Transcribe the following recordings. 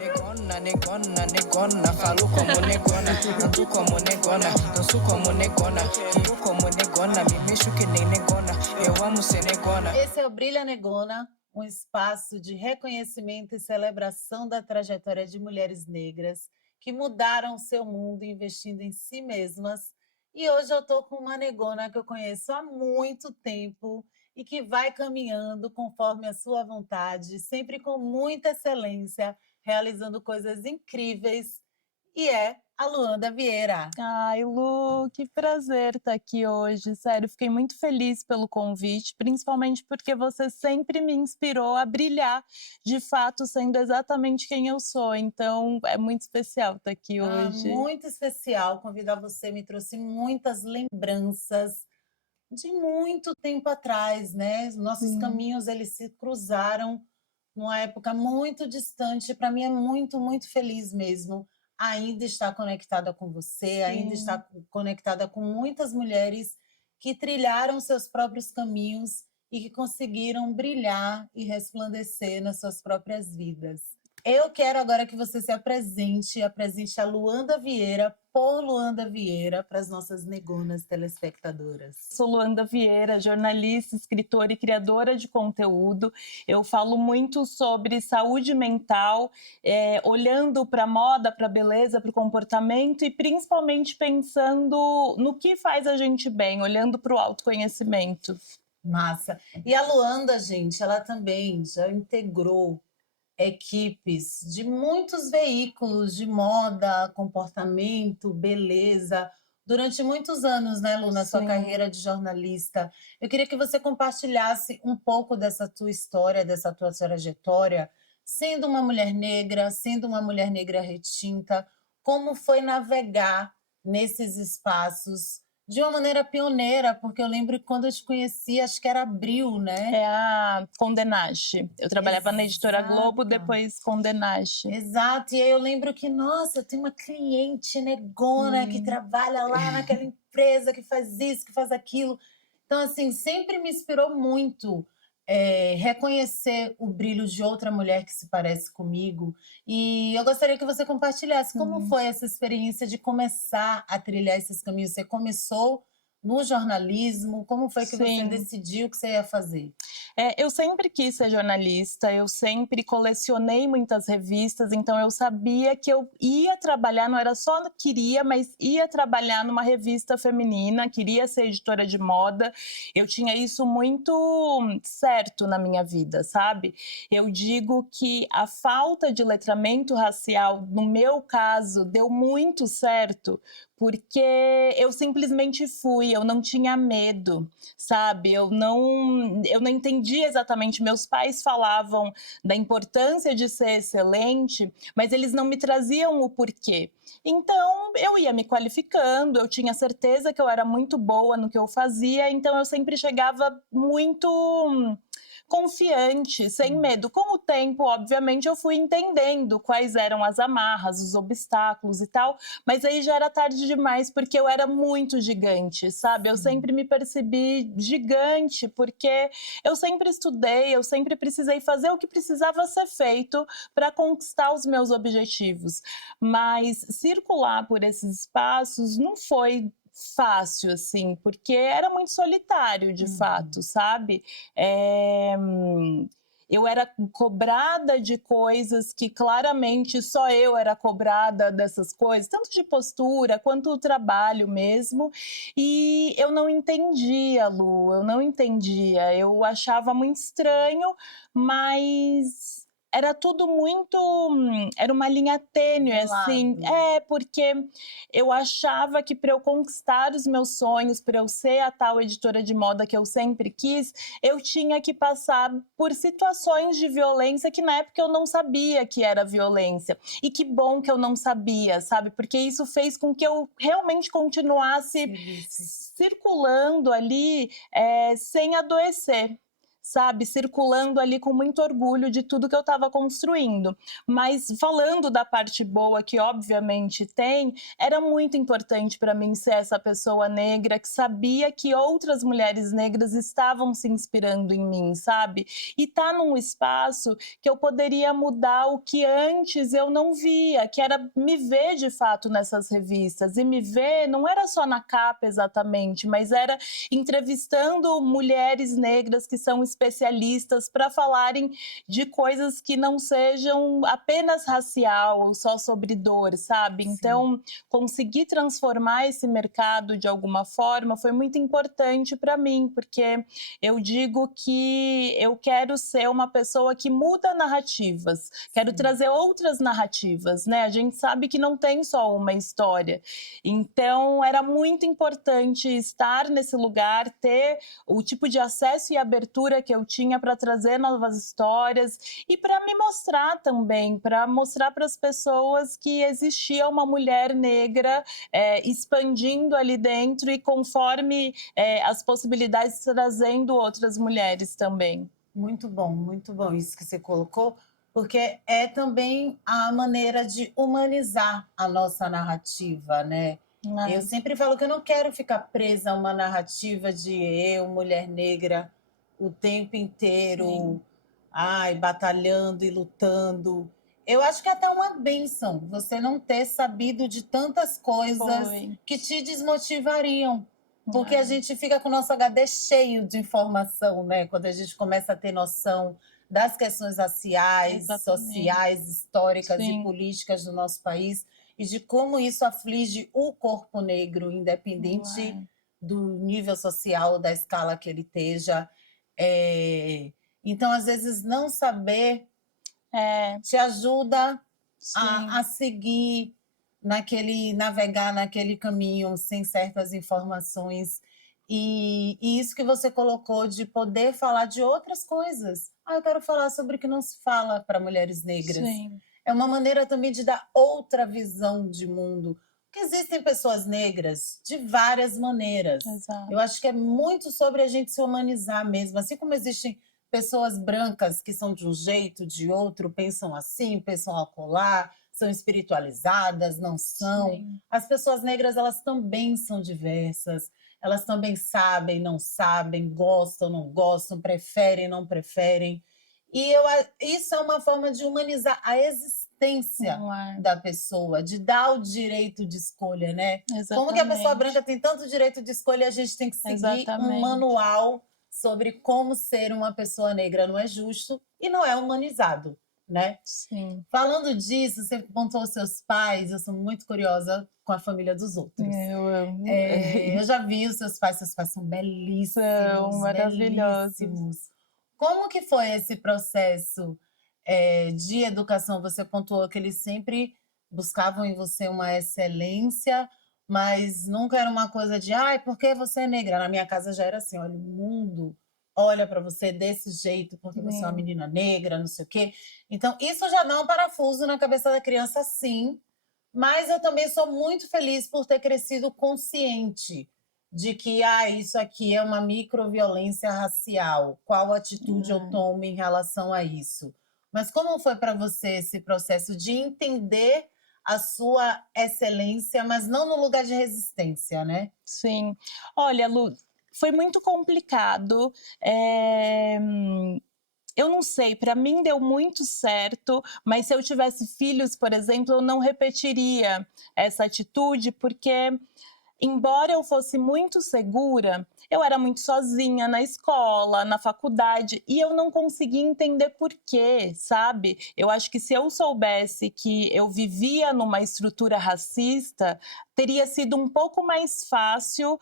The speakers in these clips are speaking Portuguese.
Negona, negona, negona, falo como negona, ando como negona, danço como negona, rio como negona, me mexo que nem negona, eu amo ser negona. Esse é o Brilha Negona, um espaço de reconhecimento e celebração da trajetória de mulheres negras que mudaram o seu mundo investindo em si mesmas. E hoje eu estou com uma negona que eu conheço há muito tempo e que vai caminhando conforme a sua vontade, sempre com muita excelência, realizando coisas incríveis, e é a Luanda Vieira. Ai, Lu, que prazer estar aqui hoje. Sério, fiquei muito feliz pelo convite, principalmente porque você sempre me inspirou a brilhar, de fato, sendo exatamente quem eu sou. Então, é muito especial estar aqui hoje. Muito especial convidar você, me trouxe muitas lembranças de muito tempo atrás, né? Nossos Sim, caminhos eles se cruzaram numa época muito distante. Para mim é muito, muito feliz mesmo ainda estar conectada com você, ainda estar sim. conectada com muitas mulheres que trilharam seus próprios caminhos e que conseguiram brilhar e resplandecer nas suas próprias vidas. Eu quero agora que você se apresente a Luanda Vieira, por Luanda Vieira, para as nossas negonas telespectadoras. Sou Luanda Vieira, jornalista, escritora e criadora de conteúdo. Eu falo muito sobre saúde mental, olhando para a moda, para a beleza, para o comportamento e principalmente pensando no que faz a gente bem, olhando para o autoconhecimento. Massa. E a Luanda, gente, ela também já integrou equipes de muitos veículos de moda, comportamento, beleza, durante muitos anos, né, Lu, na sua Sim. carreira de jornalista. Eu queria que você compartilhasse um pouco dessa tua história, dessa tua trajetória, sendo uma mulher negra retinta, como foi navegar nesses espaços de uma maneira pioneira, porque eu lembro que quando eu te conheci, acho que era Abril, né? É a Condé Nast. Eu trabalhava na editora Globo, Exato. depois Condé Nast. Exato, e aí eu lembro que, nossa, tem uma cliente negona que Sim. trabalha lá naquela empresa que faz isso, que faz aquilo. Então, assim, sempre me inspirou muito reconhecer o brilho de outra mulher que se parece comigo. E eu gostaria que você compartilhasse como Sim. foi essa experiência de começar a trilhar esses caminhos. Você começou no jornalismo, como foi que você Sim. decidiu que você ia fazer? Eu sempre quis ser jornalista, eu sempre colecionei muitas revistas, então eu sabia que eu ia trabalhar, não era só queria, mas ia trabalhar numa revista feminina, queria ser editora de moda. Eu tinha isso muito certo na minha vida, sabe? Eu digo que a falta de letramento racial, no meu caso, deu muito certo, porque eu simplesmente fui, eu não tinha medo, sabe? Eu não entendi exatamente. Meus pais falavam da importância de ser excelente, mas eles não me traziam o porquê. Então, eu ia me qualificando, eu tinha certeza que eu era muito boa no que eu fazia, então eu sempre chegava muito confiante, sem medo. Com o tempo, obviamente, eu fui entendendo quais eram as amarras, os obstáculos e tal, mas aí já era tarde demais, porque eu era muito gigante, sabe? Eu sempre me percebi gigante, porque eu sempre estudei, eu sempre precisei fazer o que precisava ser feito para conquistar os meus objetivos. Mas circular por esses espaços não foi fácil, assim, porque era muito solitário, de Uhum. fato, sabe? É, eu era cobrada de coisas que claramente só eu era cobrada dessas coisas, tanto de postura quanto o trabalho mesmo. E eu não entendia, Lu, eu não entendia. Eu achava muito estranho, mas era tudo muito. Era uma linha tênue, assim. Velado. Porque eu achava que para eu conquistar os meus sonhos, para eu ser a tal editora de moda que eu sempre quis, eu tinha que passar por situações de violência que na época eu não sabia que era violência. E que bom que eu não sabia, sabe? Porque isso fez com que eu realmente continuasse Seguisse. circulando ali sem adoecer. sabe, circulando ali com muito orgulho de tudo que eu estava construindo. Mas falando da parte boa, que obviamente tem, era muito importante para mim ser essa pessoa negra que sabia que outras mulheres negras estavam se inspirando em mim, sabe? E tá num espaço que eu poderia mudar o que antes eu não via, que era me ver de fato nessas revistas. E me ver não era só na capa exatamente, mas era entrevistando mulheres negras que são especialistas para falarem de coisas que não sejam apenas racial ou só sobre dor, sabe? Sim. Então, conseguir transformar esse mercado de alguma forma foi muito importante para mim, porque eu digo que eu quero ser uma pessoa que muda narrativas, quero Sim. trazer outras narrativas, né? A gente sabe que não tem só uma história. Então, era muito importante estar nesse lugar, ter o tipo de acesso e abertura que eu tinha para trazer novas histórias e para me mostrar também, para mostrar para as pessoas que existia uma mulher negra expandindo ali dentro e conforme as possibilidades trazendo outras mulheres também. Muito bom isso que você colocou, porque é também a maneira de humanizar a nossa narrativa, né? Eu É, sempre falo que eu não quero ficar presa a uma narrativa de eu, mulher negra, o tempo inteiro, sim, ai, batalhando e lutando. Eu acho que é até uma bênção você não ter sabido de tantas coisas foi. que te desmotivariam, porque a É, gente fica com o nosso HD cheio de informação, né? Quando a gente começa a ter noção das questões raciais, exatamente. sociais, históricas e Sim, políticas do nosso país e de como isso aflige o corpo negro, independente é, do nível social, da escala que ele esteja. É, então, às vezes, não saber é, te ajuda a sim, seguir navegar naquele caminho sem certas informações. E isso que você colocou de poder falar de outras coisas. Ah, eu quero falar sobre o que não se fala para mulheres negras. sim, É uma maneira também de dar outra visão de mundo. Porque existem pessoas negras de várias maneiras. Eu exato. acho que é muito sobre a gente se humanizar mesmo. Assim como existem pessoas brancas que são de um jeito, de outro, pensam assim, pensam acolá, são espiritualizadas, não são. Sim, As pessoas negras, elas também são diversas, elas também sabem, não sabem, gostam, não gostam, preferem, não preferem. Isso é uma forma de humanizar a existência não é, da pessoa, de dar o direito de escolha, né? Como que a pessoa exatamente, branca tem tanto direito de escolha, a gente tem que seguir um exatamente. manual sobre como ser uma pessoa negra. Não é justo e não é humanizado, né? Sim, Falando disso, você contou os seus pais, eu sou muito curiosa com a família dos outros. eu amo. Eu já vi os seus pais são São belíssimos, maravilhosos. belíssimos. Como que foi esse processo de educação? Você pontuou que eles sempre buscavam em você uma excelência, mas nunca era uma coisa de, ai, por que você é negra? Na minha casa já era assim, olha, o mundo olha para você desse jeito, porque você é uma Sim, menina negra, não sei o quê. Então, isso já dá um parafuso na cabeça da criança, sim, mas eu também sou muito feliz por ter crescido consciente de que isso aqui é uma microviolência racial. Qual atitude eu é. tomo em relação a isso? Mas como foi para você esse processo de entender a sua excelência, mas não no lugar de resistência, né? Sim. Olha, Lu, foi muito complicado. Eu não sei, para mim deu muito certo, mas se eu tivesse filhos, por exemplo, eu não repetiria essa atitude, porque embora eu fosse muito segura, eu era muito sozinha na escola, na faculdade, e eu não conseguia entender por quê, sabe? Eu acho que se eu soubesse que eu vivia numa estrutura racista, teria sido um pouco mais fácil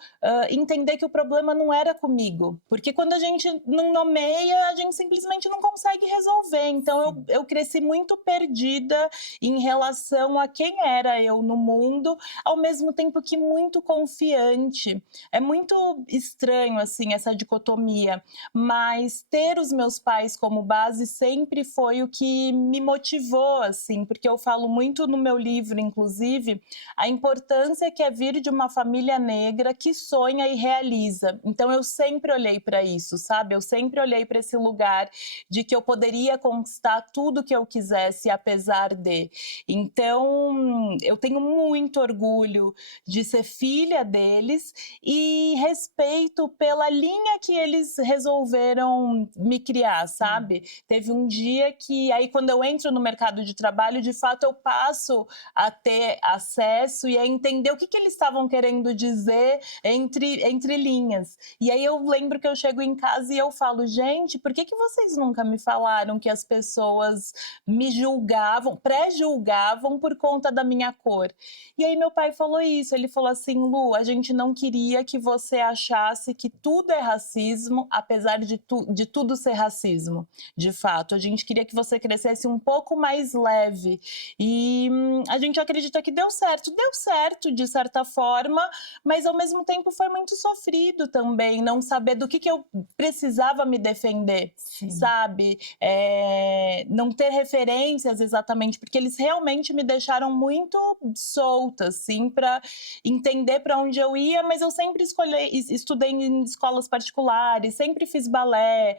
entender que o problema não era comigo. Porque quando a gente não nomeia, a gente simplesmente não consegue resolver. Então eu cresci muito perdida em relação a quem era eu no mundo, ao mesmo tempo que muito confiante. É muito estranho, assim, essa dicotomia, mas ter os meus pais como base sempre foi o que me motivou, assim, porque eu falo muito no meu livro, inclusive, a importância que é vir de uma família negra que sonha e realiza. Então eu sempre olhei para isso, sabe? Eu sempre olhei para esse lugar de que eu poderia conquistar tudo que eu quisesse, apesar de. Então, eu tenho muito orgulho de ser filha deles e respeito pela linha que eles resolveram me criar, sabe? Teve um dia que, aí quando eu entro no mercado de trabalho, de fato eu passo a ter acesso e a entender o que eles estavam querendo dizer entre linhas. E aí eu lembro que eu chego em casa e eu falo, gente, por que vocês nunca me falaram que as pessoas me julgavam, pré-julgavam por conta da minha cor? E aí meu pai falou isso, ele falou assim, Lu, a gente não queria que você achasse que tudo é racismo, apesar de tudo ser racismo, de fato. A gente queria que você crescesse um pouco mais leve. E a gente acredita que deu certo de certa forma, mas ao mesmo tempo foi muito sofrido também, não saber do que eu precisava me defender, sabe? Não ter referências exatamente, porque eles realmente me deixaram muito solta, assim, para entender para onde eu ia, mas eu sempre estudei em escolas particulares, sempre fiz balé,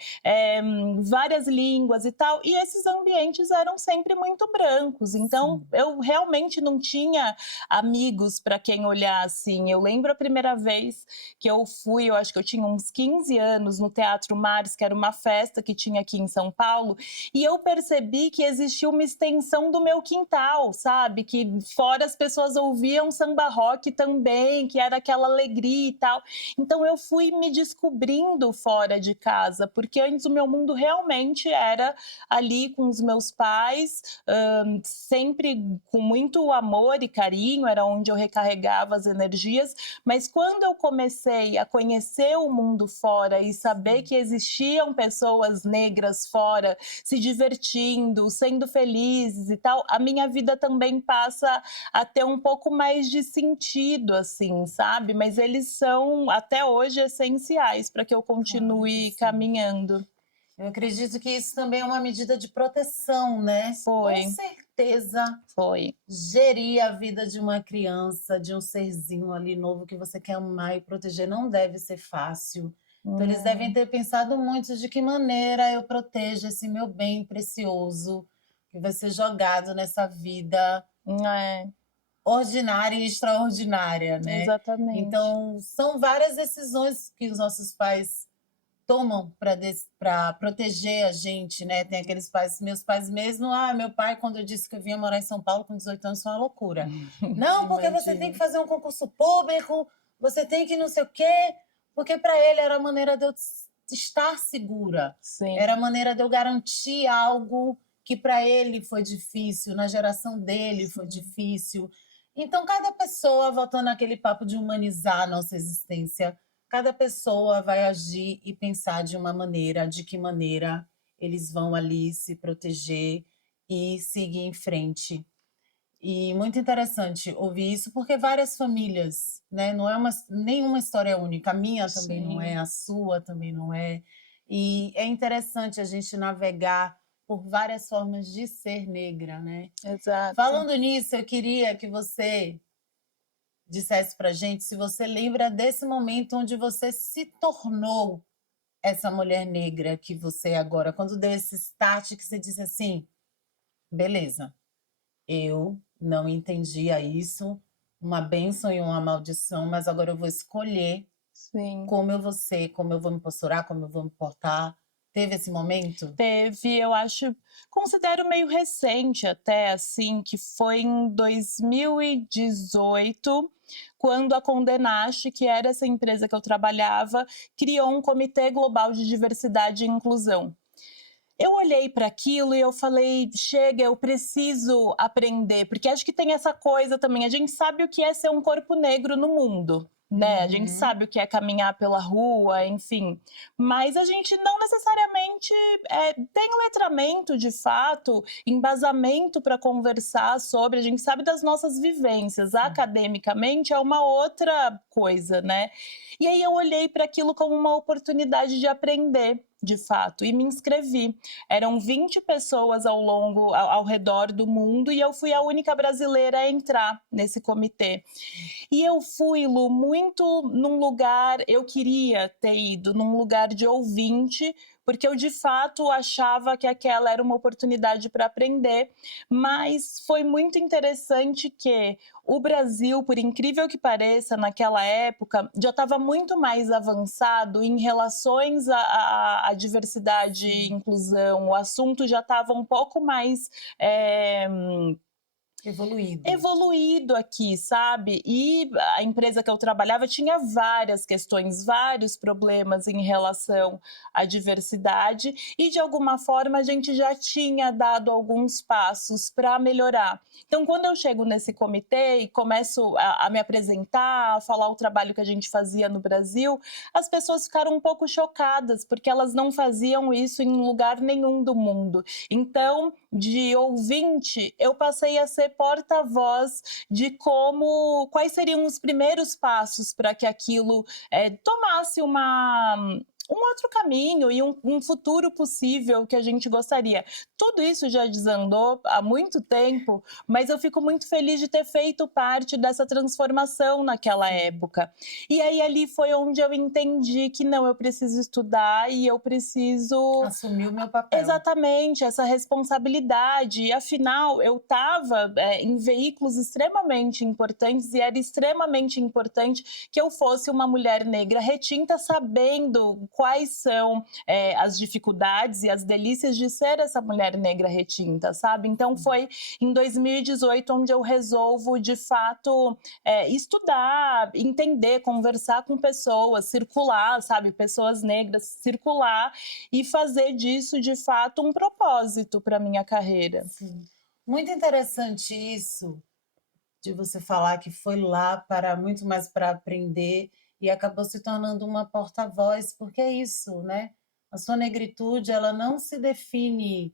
várias línguas e tal, e esses ambientes eram sempre muito brancos, então eu realmente não tinha amigos para quem olhar assim. Eu lembro a primeira vez que eu fui, eu acho que eu tinha uns 15 anos, no Teatro Mares, que era uma festa que tinha aqui em São Paulo, e eu percebi que existia uma extensão do meu quintal, sabe? Que fora as pessoas ouviam samba rock também, que era aquela alegria e tal. Então eu fui me descobrindo fora de casa, porque antes o meu mundo realmente era ali com os meus pais, sempre com muito amor e carinho, era onde eu recarregava as energias, mas quando eu comecei a conhecer o mundo fora e saber que existiam pessoas negras fora, se divertindo, sendo felizes e tal, a minha vida também passa a ter um pouco mais de sentido, assim, sabe? Mas eles são, até hoje, essenciais para que eu continue caminhando. Eu acredito que isso também é uma medida de proteção, né? Foi. Com certeza. Foi. Gerir a vida de uma criança, de um serzinho ali novo que você quer amar e proteger, não deve ser fácil. Então, eles devem ter pensado muito de que maneira eu protejo esse meu bem precioso que vai ser jogado nessa vida ordinária e extraordinária, né? Exatamente. Então, são várias decisões que os nossos pais tomam para proteger a gente, né? Tem aqueles pais, meus pais mesmo, meu pai, quando eu disse que eu vinha morar em São Paulo com 18 anos, foi uma loucura. Não, porque você tem que fazer um concurso público, você tem que não sei o quê, porque para ele era a maneira de eu estar segura, era a maneira de eu garantir algo que para ele foi difícil, na geração dele foi difícil. Então, cada pessoa, voltando àquele papo de humanizar a nossa existência, cada pessoa vai agir e pensar de uma maneira, de que maneira eles vão ali se proteger e seguir em frente. E muito interessante ouvir isso, porque várias famílias, né? Não é nenhuma história única, a minha também não é, a sua também não é. E é interessante a gente navegar por várias formas de ser negra, né? Exato. Falando nisso, eu queria que você dissesse pra gente se você lembra desse momento onde você se tornou essa mulher negra que você é agora, quando deu esse start que você disse assim, beleza, eu não entendia isso, uma bênção e uma maldição, mas agora eu vou escolher como eu vou ser, como eu vou me posturar, como eu vou me portar. Teve esse momento? Teve, eu acho, considero meio recente até, assim, que foi em 2018, quando a Condé Nast, que era essa empresa que eu trabalhava, criou um Comitê Global de Diversidade e Inclusão. Eu olhei para aquilo e eu falei, chega, eu preciso aprender, porque acho que tem essa coisa também, a gente sabe o que é ser um corpo negro no mundo. né? A gente Uhum. sabe o que é caminhar pela rua, enfim. Mas a gente não necessariamente tem letramento, de fato, embasamento para conversar sobre. A gente sabe das nossas vivências. Academicamente é uma outra coisa, né? E aí eu olhei para aquilo como uma oportunidade de aprender, de fato, e me inscrevi. Eram 20 pessoas ao redor do mundo e eu fui a única brasileira a entrar nesse comitê. E eu fui, Lu, muito num lugar, eu queria ter ido num lugar de ouvinte, porque eu de fato achava que aquela era uma oportunidade para aprender, mas foi muito interessante que o Brasil, por incrível que pareça, naquela época, já estava muito mais avançado em relações à diversidade e inclusão, o assunto já estava um pouco mais Evoluído. evoluído aqui, sabe? E a empresa que eu trabalhava tinha várias questões, vários problemas em relação à diversidade e de alguma forma a gente já tinha dado alguns passos para melhorar. Então, quando eu chego nesse comitê e começo a me apresentar, a falar o trabalho que a gente fazia no Brasil, as pessoas ficaram um pouco chocadas, porque elas não faziam isso em lugar nenhum do mundo. Então, de ouvinte, eu passei a ser porta-voz de quais seriam os primeiros passos para que aquilo tomasse um outro caminho e um futuro possível que a gente gostaria. Tudo isso já desandou há muito tempo, mas eu fico muito feliz de ter feito parte dessa transformação naquela época. E aí ali foi onde eu entendi que não, eu preciso estudar e eu preciso Assumir o meu papel. exatamente, essa responsabilidade. E, afinal, eu estava em veículos extremamente importantes e era extremamente importante que eu fosse uma mulher negra retinta, sabendo quais são as dificuldades e as delícias de ser essa mulher negra retinta, sabe? Então, foi em 2018 onde eu resolvo, de fato, estudar, entender, conversar com pessoas, circular, sabe? Pessoas negras, circular e fazer disso, de fato, um propósito para minha carreira. Sim. Muito interessante isso, de você falar que foi lá para muito mais para aprender e acabou se tornando uma porta-voz, porque é isso, né? A sua negritude, ela não se define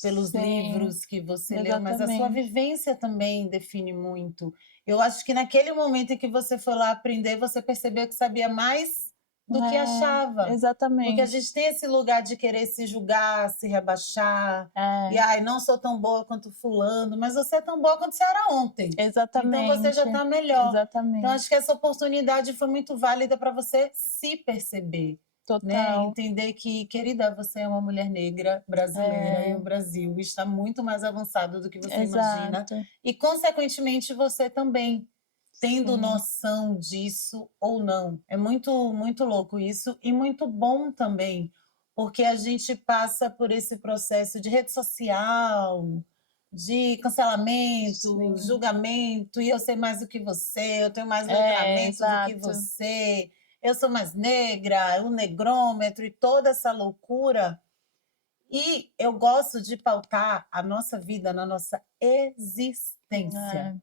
pelos Sim, livros que você leu, mas a sua exatamente. vivência também define muito. Eu acho que naquele momento em que você foi lá aprender, você percebeu que sabia mais do que achava. Porque a Exatamente. gente tem esse lugar de querer se julgar, se rebaixar, e É, ai, não sou tão boa quanto fulano, mas você é tão boa quanto você era ontem. Então você já exatamente, está melhor. Então acho exatamente. que essa oportunidade foi muito válida para você se perceber, né? Total. Entender que, querida, você é uma mulher negra brasileira e É, o Brasil está muito mais avançado do que você imagina exato. e, consequentemente, você também tendo Sim. noção disso ou não. É muito, muito louco isso e muito bom também, porque a gente passa por esse processo de rede social, de cancelamento, Sim. julgamento, e eu sei mais do que você, eu tenho mais letramento do que Exato. você, eu sou mais negra, o negrômetro e toda essa loucura. E eu gosto de pautar a nossa vida na nossa existência, É,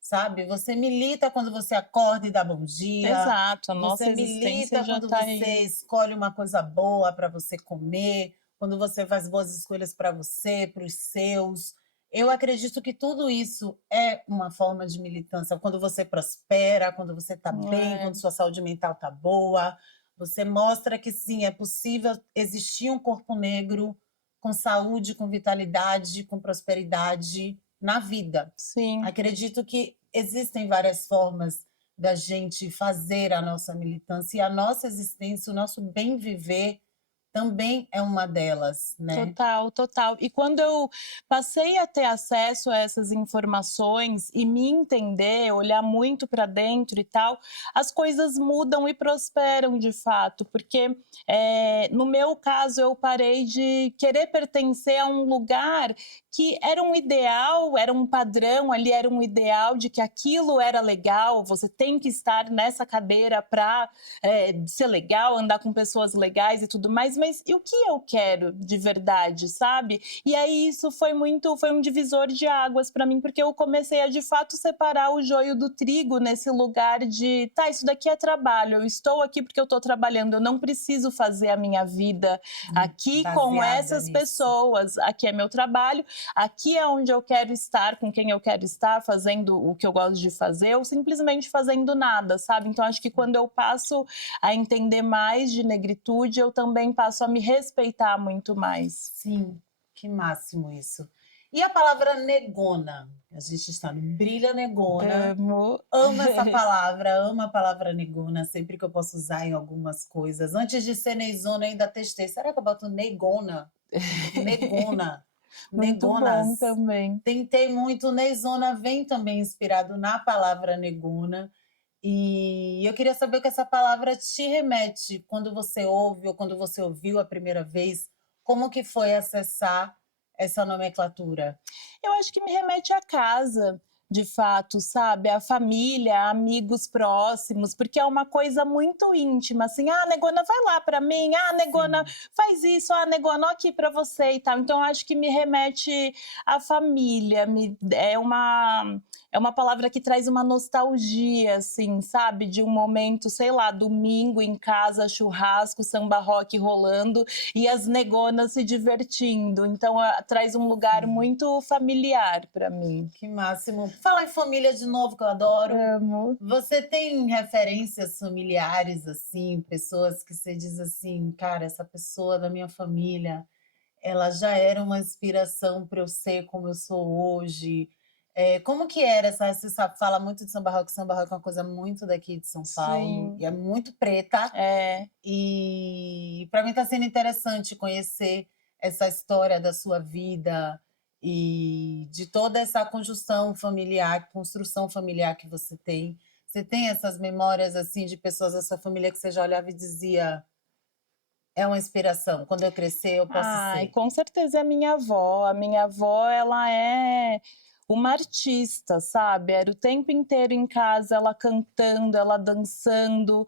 sabe? Você milita quando você acorda e dá bom dia, exato, a você nossa existência milita já quando está aí. você escolhe uma coisa boa para você comer, quando você faz boas escolhas para você, para os seus. Eu acredito que tudo isso é uma forma de militância. Quando você prospera, quando você está bem, É, quando sua saúde mental está boa, você mostra que sim, é possível existir um corpo negro com saúde, com vitalidade, com prosperidade na vida. sim. Acredito que existem várias formas da gente fazer a nossa militância e a nossa existência, o nosso bem viver também é uma delas, né? Total, total. E quando eu passei a ter acesso a essas informações e me entender, olhar muito para dentro e tal, as coisas mudam e prosperam de fato, porque no meu caso eu parei de querer pertencer a um lugar que era um ideal, era um padrão ali, era um ideal de que aquilo era legal, você tem que estar nessa cadeira para ser legal, andar com pessoas legais e tudo mais, mas e o que eu quero de verdade, sabe? E aí isso foi um divisor de águas para mim, porque eu comecei a de fato separar o joio do trigo nesse lugar de, tá, isso daqui é trabalho, eu estou aqui porque eu estou trabalhando, eu não preciso fazer a minha vida aqui com baseada essas nisso. pessoas, aqui é meu trabalho, aqui é onde eu quero estar, com quem eu quero estar, fazendo o que eu gosto de fazer, ou simplesmente fazendo nada, sabe? Então acho que quando eu passo a entender mais de negritude, eu também passo a me respeitar muito mais. Sim, que máximo isso. E a palavra negona? A gente está no Brilha Negona. Amo. Amo essa palavra, amo a palavra negona, sempre que eu posso usar em algumas coisas. Antes de ser neizona, eu ainda testei. Será que eu boto negona? Negona. Muito Negonas. bom também. Tentei muito. Neizona vem também inspirado na palavra negona. E eu queria saber o que essa palavra te remete quando você ouve ou quando você ouviu a primeira vez. Como que foi acessar essa nomenclatura? Eu acho que me remete à casa, de fato, sabe? A família, amigos próximos, porque é uma coisa muito íntima, assim, ah, negona, vai lá para mim, ah, negona, faz isso, ah, negona, ó aqui para você e tal. Então, eu acho que me remete à família, é uma palavra que traz uma nostalgia, assim, sabe? De um momento, sei lá, domingo em casa, churrasco, samba rock rolando e as negonas se divertindo. Então, traz um lugar muito familiar para mim. Que máximo. Falar em família de novo, que eu adoro. Amo. Você tem referências familiares, assim, pessoas que você diz assim, cara, essa pessoa da minha família, ela já era uma inspiração para eu ser como eu sou hoje. Como que era essa? Você sabe, fala muito de samba rock é uma coisa muito daqui de São Paulo, Sim. e é muito preta. É. E para mim está sendo interessante conhecer essa história da sua vida e de toda essa conjunção familiar, construção familiar que você tem. Você tem essas memórias assim de pessoas da sua família que você já olhava e dizia, é uma inspiração, quando eu crescer eu posso Ai, ser. com certeza é a minha avó. A minha avó, ela é uma artista, sabe? Era o tempo inteiro em casa, ela cantando, ela dançando,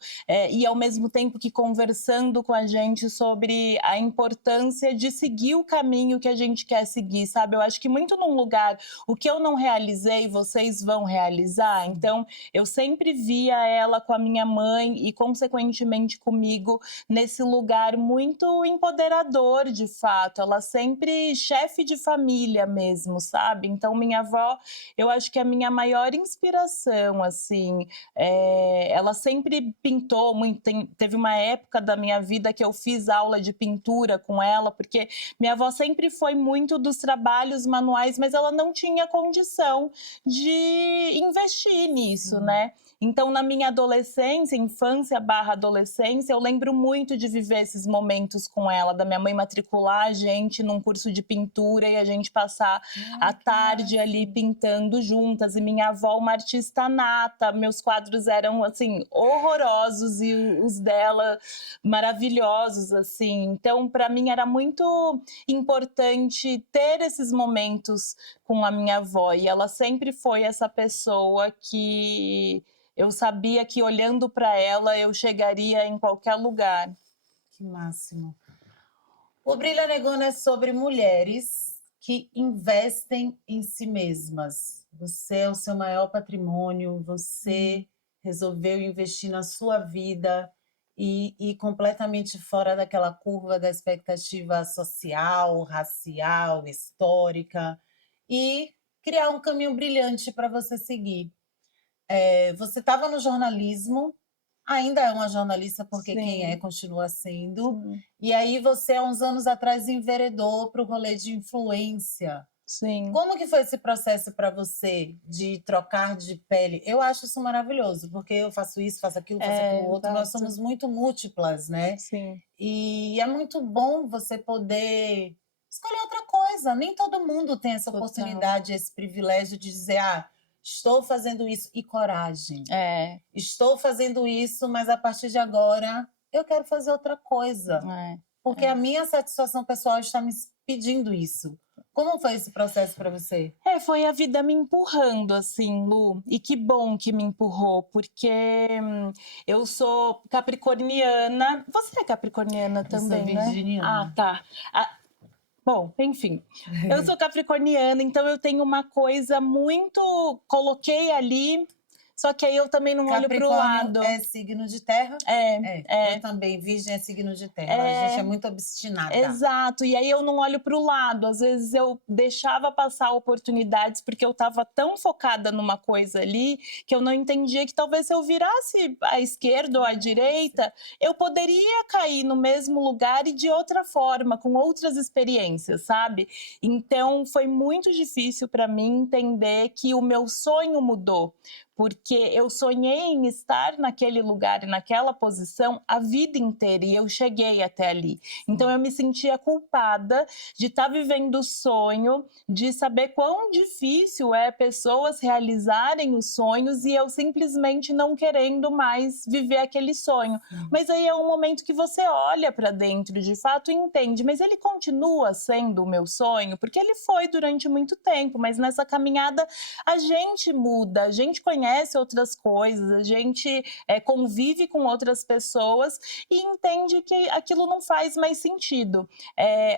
e ao mesmo tempo que conversando com a gente sobre a importância de seguir o caminho que a gente quer seguir, sabe? Eu acho que muito num lugar, o que eu não realizei, vocês vão realizar. Então, eu sempre via ela com a minha mãe e, consequentemente, comigo, nesse lugar muito empoderador, de fato. Ela sempre chefe de família mesmo, sabe? Então, minha avó, eu acho que é a minha maior inspiração, assim. Ela sempre pintou muito. Teve uma época da minha vida que eu fiz aula de pintura com ela, porque minha avó sempre foi muito dos trabalhos manuais, mas ela não tinha condição de investir nisso, né? Então, na minha adolescência, infância barra adolescência, eu lembro muito de viver esses momentos com ela, da minha mãe matricular a gente num curso de pintura e a gente passar a tarde ali pintando juntas. E minha avó, uma artista nata, meus quadros eram, assim, horrorosos e os dela maravilhosos, assim. Então, para mim, era muito importante ter esses momentos com a minha avó. E ela sempre foi essa pessoa que eu sabia que olhando para ela eu chegaria em qualquer lugar. Que máximo. O Brilha Negona é sobre mulheres que investem em si mesmas. Você é o seu maior patrimônio, você resolveu investir na sua vida e ir completamente fora daquela curva da expectativa social, racial, histórica e criar um caminho brilhante para você seguir. Você estava no jornalismo, ainda é uma jornalista, porque quem é Sim. continua sendo. Sim. E aí você, há uns anos atrás, enveredou para o rolê de influência. Sim. Como que foi esse processo para você de trocar de pele? Eu acho isso maravilhoso, porque eu faço isso, faço aquilo outro. Nós Exato. somos muito múltiplas, né? Sim. E é muito bom você poder escolher outra coisa. Nem todo mundo tem essa Total. oportunidade, esse privilégio de dizer, estou fazendo isso, e coragem. Estou fazendo isso, mas a partir de agora eu quero fazer outra coisa. Porque a minha satisfação pessoal está me pedindo isso. Como foi esse processo para você? Foi a vida me empurrando, assim, Lu, e que bom que me empurrou, porque eu sou capricorniana. Você é capricorniana Eu sou também, né? Ah, virginiana. tá. Ah, bom, enfim, eu sou capricorniana, então eu tenho uma coisa muito. Coloquei ali, só que aí eu também não olho para o Capricórnio lado. é signo de terra? Eu também. Virgem é signo de terra. A gente é muito obstinada. Exato, e aí eu não olho para o lado, às vezes eu deixava passar oportunidades porque eu estava tão focada numa coisa ali que eu não entendia que talvez se eu virasse à esquerda ou à direita, eu poderia cair no mesmo lugar e de outra forma, com outras experiências, sabe? Então foi muito difícil para mim entender que o meu sonho mudou. Porque eu sonhei em estar naquele lugar e naquela posição a vida inteira e eu cheguei até ali. Então eu me sentia culpada de estar vivendo o sonho, de saber quão difícil é pessoas realizarem os sonhos e eu simplesmente não querendo mais viver aquele sonho. Mas aí é um momento que você olha para dentro de fato e entende, mas ele continua sendo o meu sonho, porque ele foi durante muito tempo, mas nessa caminhada a gente muda, a gente conhece outras coisas, a gente convive com outras pessoas e entende que aquilo não faz mais sentido.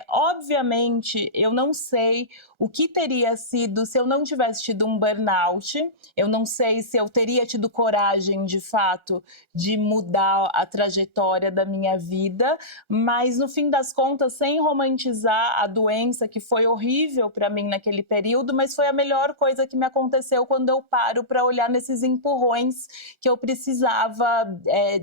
Obviamente, eu não sei o que teria sido se eu não tivesse tido um burnout, eu não sei se eu teria tido coragem, de fato, de mudar a trajetória da minha vida, mas no fim das contas, sem romantizar a doença, que foi horrível para mim naquele período, mas foi a melhor coisa que me aconteceu quando eu paro para olhar nesses empurrões que eu precisava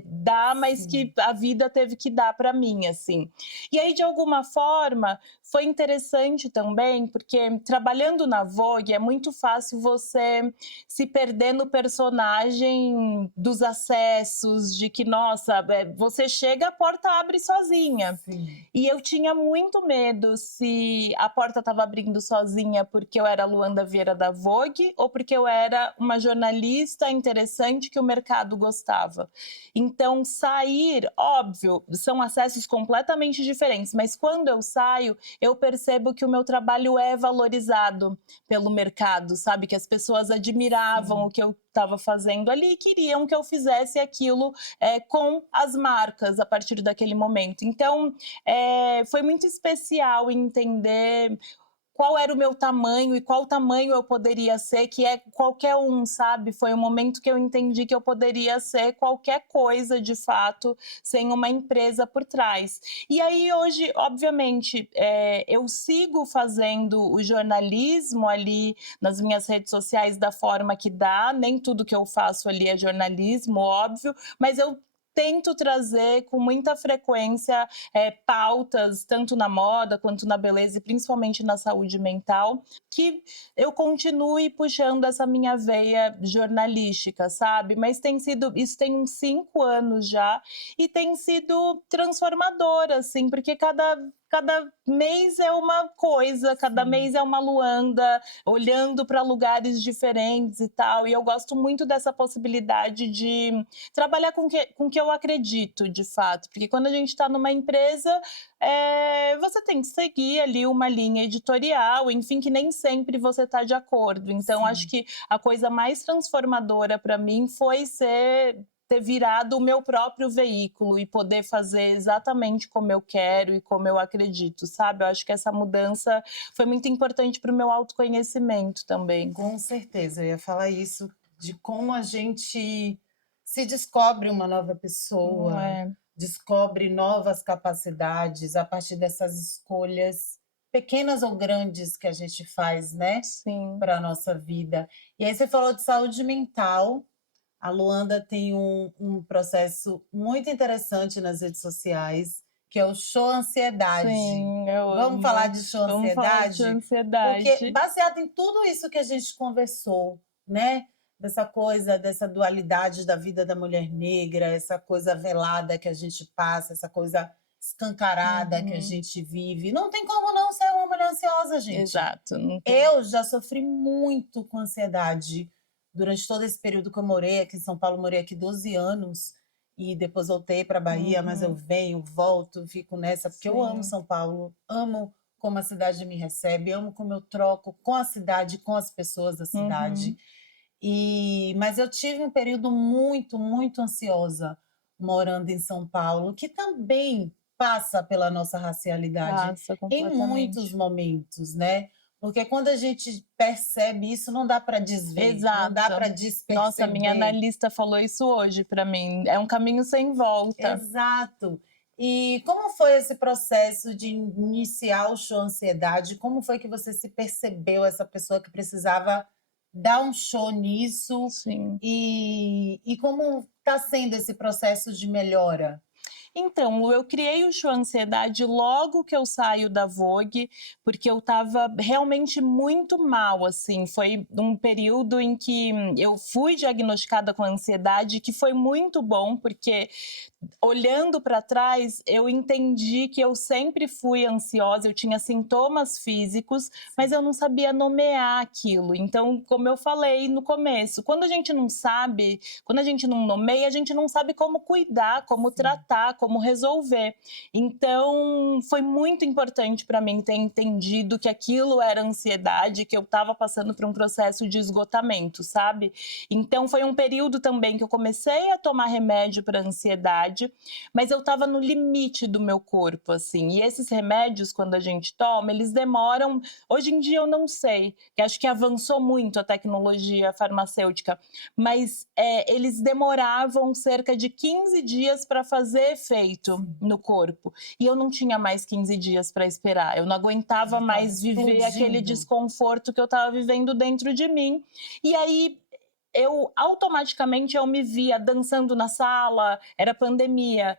dar, mas que a vida teve que dar para mim, assim. E aí, de alguma forma, foi interessante também, porque trabalhando na Vogue é muito fácil você se perder no personagem dos acessos, de que, nossa, você chega, a porta abre sozinha. Sim. E eu tinha muito medo se a porta estava abrindo sozinha porque eu era a Luanda Vieira da Vogue ou porque eu era uma jornalista interessante que o mercado gostava. Então, sair, óbvio, são acessos completamente diferentes, mas quando eu saio, eu percebo que o meu trabalho é valorizado pelo mercado, sabe? Que as pessoas admiravam o que eu estava fazendo ali e queriam que eu fizesse aquilo com as marcas a partir daquele momento. Então, foi muito especial entender qual era o meu tamanho e qual tamanho eu poderia ser, que é qualquer um, sabe? Foi o momento que eu entendi que eu poderia ser qualquer coisa, de fato, sem uma empresa por trás. E aí, hoje, obviamente, eu sigo fazendo o jornalismo ali nas minhas redes sociais da forma que dá, nem tudo que eu faço ali é jornalismo, óbvio, mas eu tento trazer com muita frequência pautas, tanto na moda quanto na beleza e principalmente na saúde mental, que eu continue puxando essa minha veia jornalística, sabe? Mas isso tem uns 5 anos já e tem sido transformador, assim, porque cada mês é uma coisa, cada mês é uma Luanda, olhando para lugares diferentes e tal. E eu gosto muito dessa possibilidade de trabalhar com que eu acredito, de fato. Porque quando a gente está numa empresa, você tem que seguir ali uma linha editorial, enfim, que nem sempre você está de acordo. Então, acho que a coisa mais transformadora para mim foi ter virado o meu próprio veículo e poder fazer exatamente como eu quero e como eu acredito, sabe? Eu acho que essa mudança foi muito importante para o meu autoconhecimento também. Com certeza, eu ia falar isso, de como a gente se descobre uma nova pessoa, descobre novas capacidades a partir dessas escolhas, pequenas ou grandes, que a gente faz, né? Sim. Para a nossa vida. E aí você falou de saúde mental. A Luanda tem um processo muito interessante nas redes sociais, que é o Show Ansiedade. Sim, eu Vamos amo. falar de Show Vamos falar de Ansiedade? Porque ansiedade. baseado em tudo isso que a gente conversou, né? Dessa coisa, dessa dualidade da vida da mulher negra, essa coisa velada que a gente passa, essa coisa escancarada que a gente vive. Não tem como não ser uma mulher ansiosa, gente. Exato. Não tem. Eu já sofri muito com ansiedade durante todo esse período que eu morei aqui em São Paulo. Morei aqui 12 anos e depois voltei para Bahia, mas eu venho, volto, fico nessa, porque eu amo São Paulo, amo como a cidade me recebe, amo como eu troco com a cidade, com as pessoas da cidade. Uhum. Mas eu tive um período muito, muito ansiosa morando em São Paulo, que também passa pela nossa racialidade Passa em muitos completamente. momentos, né? Porque quando a gente percebe isso, não dá para desver, não dá para Exato. Nossa, minha desperceber. analista falou isso hoje para mim. É um caminho sem volta. Exato. E como foi esse processo de iniciar o show Ansiedade? Como foi que você se percebeu essa pessoa que precisava dar um show nisso? Sim. E como está sendo esse processo de melhora? Então, eu criei o Show Ansiedade logo que eu saio da Vogue, porque eu estava realmente muito mal, assim. Foi um período em que eu fui diagnosticada com ansiedade, que foi muito bom, porque olhando para trás, eu entendi que eu sempre fui ansiosa, eu tinha sintomas físicos, mas eu não sabia nomear aquilo. Então, como eu falei no começo, quando a gente não sabe, quando a gente não nomeia, a gente não sabe como cuidar, como Sim. tratar, como resolver. Então, foi muito importante para mim ter entendido que aquilo era ansiedade, que eu estava passando por um processo de esgotamento, sabe? Então, foi um período também que eu comecei a tomar remédio para ansiedade, mas eu estava no limite do meu corpo, assim. E esses remédios, quando a gente toma, eles demoram. Hoje em dia eu não sei, que acho que avançou muito a tecnologia farmacêutica, mas eles demoravam cerca de 15 dias para fazer efeito no corpo. E eu não tinha mais 15 dias para esperar. Eu não aguentava Já mais estava viver aquele explodindo. desconforto que eu estava vivendo dentro de mim. E aí eu automaticamente eu me via dançando na sala, era pandemia,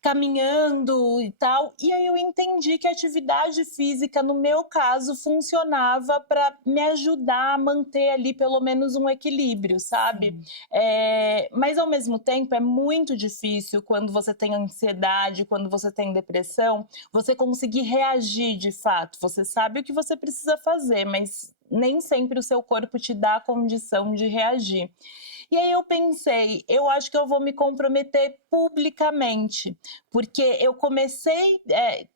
caminhando e tal. E aí eu entendi que a atividade física, no meu caso, funcionava para me ajudar a manter ali pelo menos um equilíbrio, sabe? Sim. Mas ao mesmo tempo é muito difícil quando você tem ansiedade, quando você tem depressão, você conseguir reagir de fato. Você sabe o que você precisa fazer, mas nem sempre o seu corpo te dá a condição de reagir. E aí eu pensei, eu acho que eu vou me comprometer publicamente, porque eu comecei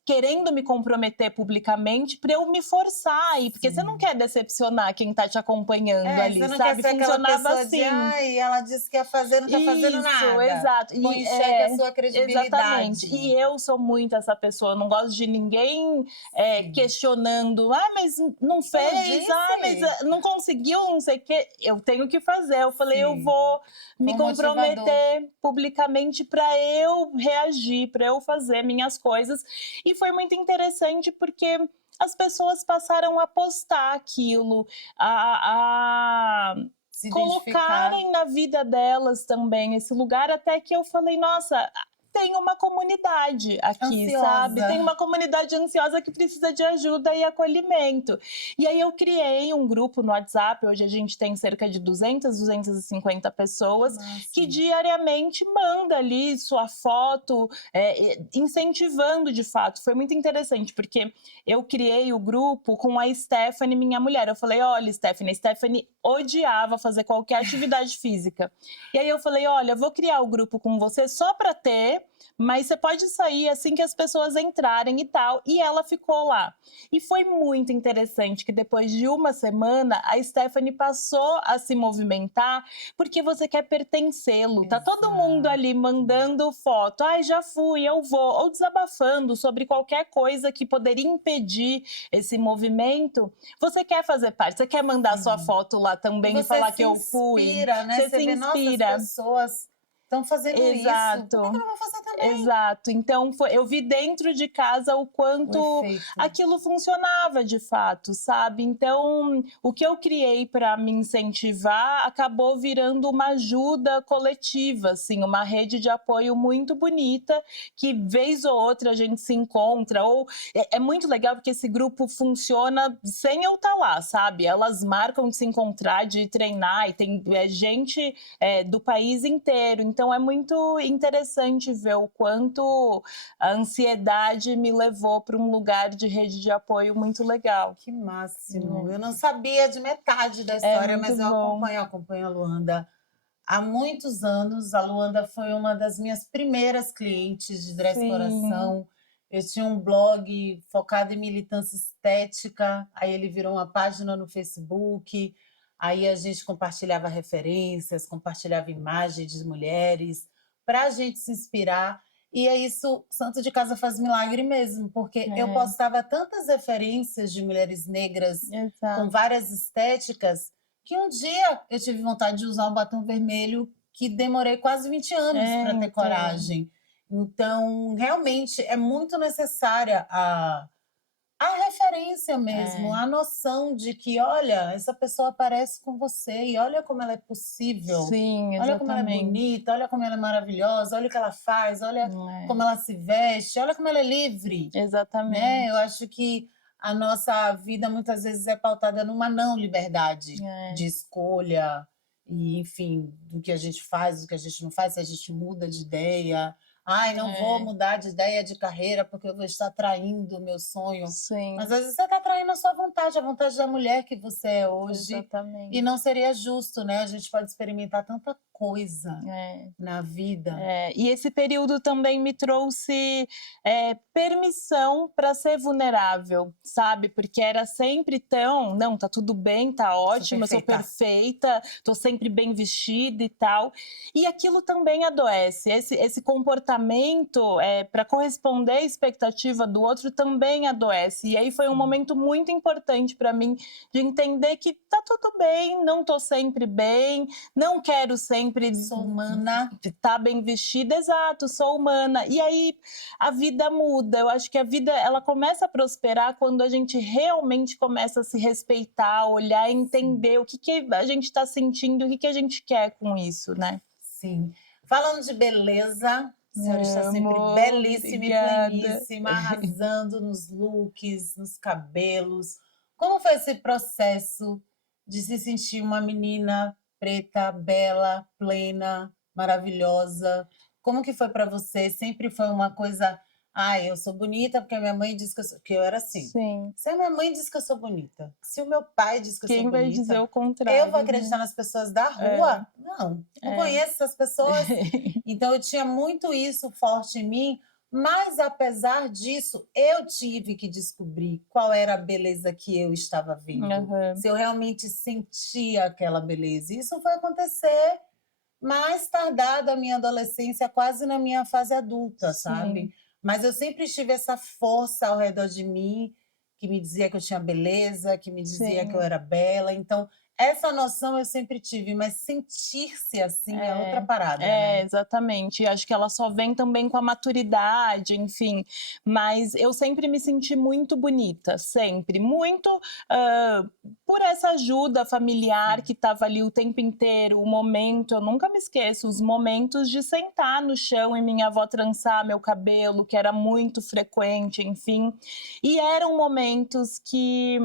querendo me comprometer publicamente para eu me forçar aí, porque você não Sim. quer decepcionar quem está te acompanhando ali, Você não quer sabe? ser aquela Funcionava pessoa de: assim. "Ai, ela disse que ia fazer, não tá fazendo Isso, nada". exato. Põe E, em xeque a sua credibilidade. exatamente. E eu sou muito essa pessoa, eu não gosto de ninguém Sim. questionando. Ah, mas não "Você não fez? Ah, mas disse?" não conseguiu, não sei o quê. Eu tenho que fazer. Eu falei, eu Sim, vou foi me um motivador. comprometer publicamente para eu reagir, para eu fazer minhas coisas. E foi muito interessante porque as pessoas passaram a postar aquilo, a Se identificar. colocarem na vida delas também esse lugar, até que eu falei, nossa, tem uma comunidade aqui, sabe? Ansiosa. Tem uma comunidade ansiosa que precisa de ajuda e acolhimento. E aí eu criei um grupo no WhatsApp, hoje a gente tem cerca de 200, 250 Que pessoas, que máximo. diariamente manda ali sua foto, incentivando de fato. Foi muito interessante, porque eu criei o grupo com a Stephanie, minha mulher. Eu falei, olha, Stephanie, a Stephanie odiava fazer qualquer atividade física. E aí eu falei, olha, eu vou criar o grupo com você só para ter, mas você pode sair assim que as pessoas entrarem e tal. E ela ficou lá. E foi muito interessante que depois de uma semana, a Stephanie passou a se movimentar, porque você quer pertencê-lo. Tá todo mundo ali Exato. mandando foto. Ai, já fui, eu vou. Ou desabafando sobre qualquer coisa que poderia impedir esse movimento. Você quer fazer parte, você quer mandar sua Sim. foto lá E também e você falar se que eu fui. inspira, né, Você você se vê: "Nossa, as inspira. pessoas estão fazendo isso, por que que eu Exato. não vou fazer também?". Exato. Então eu vi dentro de casa o O quanto efeito. aquilo funcionava de fato, sabe? Então, o que eu criei para me incentivar acabou virando uma ajuda coletiva, assim, uma rede de apoio muito bonita, que vez ou outra a gente se encontra, ou é muito legal porque esse grupo funciona sem eu estar lá, sabe? Elas marcam de se encontrar, de treinar, e tem gente do país inteiro. Então é muito interessante ver o quanto a ansiedade me levou para um lugar de rede de apoio muito legal. Que máximo. Eu não sabia de metade da É história, muito mas eu bom. acompanho a Luanda há muitos anos. A Luanda foi uma das minhas primeiras clientes de Dress Sim. Coração. Eu tinha um blog focado em militância estética, aí ele virou uma página no Facebook, aí a gente compartilhava referências, compartilhava imagens de mulheres, para a gente se inspirar. E é isso, Santo de Casa faz milagre mesmo, porque eu É, postava tantas referências de mulheres negras com exato. várias estéticas, que um dia eu tive vontade de usar um batom vermelho que demorei quase 20 anos É, para ter então. coragem. Então, realmente é muito necessária a referência mesmo, É. a noção de que, olha, essa pessoa aparece com você e olha como ela é possível, Sim, olha como ela é exatamente. bonita, olha como ela é maravilhosa, olha o que ela faz, olha É, como ela se veste, olha como ela é livre, né? exatamente. Eu acho que a nossa vida muitas vezes é pautada numa não liberdade É, de escolha e, enfim, do que a gente faz, do que a gente não faz, se a gente muda de ideia. Ai, não vou é, mudar de ideia de carreira porque eu vou estar traindo o meu sonho. Mas sim, às vezes você está traindo a vontade da mulher que você é hoje, e exatamente. não seria justo, né? A gente pode experimentar tanta coisa É. na vida. E esse período também me trouxe permissão para ser vulnerável, sabe? Porque era sempre tão, não, tá tudo bem, tá Sou ótimo, eu sou perfeita. perfeita, tô sempre bem vestida e tal. E aquilo também adoece. Esse comportamento para corresponder à expectativa do outro também adoece. E aí foi um momento muito importante para mim de entender que tá tudo bem, não tô sempre bem, não quero sempre Sou humana. estar bem vestida, exato, sou humana. E aí a vida muda. Eu acho que a vida ela começa a prosperar quando a gente realmente começa a se respeitar, olhar e entender o que a gente está sentindo, o que a gente quer com isso, né? Sim. Falando de beleza, a senhora está sempre Amo, belíssima e obrigada. pleníssima, arrasando nos looks, nos cabelos. Como foi esse processo de se sentir uma menina preta, bela, plena, maravilhosa? Como que foi para você? Sempre foi uma coisa, ai, eu sou bonita porque a minha mãe disse que eu era assim. Sim. Se a minha mãe diz que eu sou bonita, se o meu pai diz que eu sou Quem vai dizer bonita, o eu vou contrário, acreditar né? nas pessoas da É, rua? Não, não é. conheço essas pessoas. Então eu tinha muito isso forte em mim, mas apesar disso, eu tive que descobrir qual era a beleza que eu estava vendo, Aham. se eu realmente sentia aquela beleza. Isso foi acontecer mais tardar da minha adolescência, quase na minha fase adulta, Sim, sabe? Mas eu sempre tive essa força ao redor de mim que me dizia que eu tinha beleza, que me dizia que eu sim. era bela. Então, essa noção eu sempre tive, mas sentir-se assim é outra parada, né? Exatamente. E acho que ela só vem também com a maturidade, enfim. Mas eu sempre me senti muito bonita, sempre. Muito por essa ajuda familiar que estava ali o tempo inteiro, o momento. Eu nunca me esqueço, os momentos de sentar no chão e minha avó trançar meu cabelo, que era muito frequente, enfim. E eram momentos que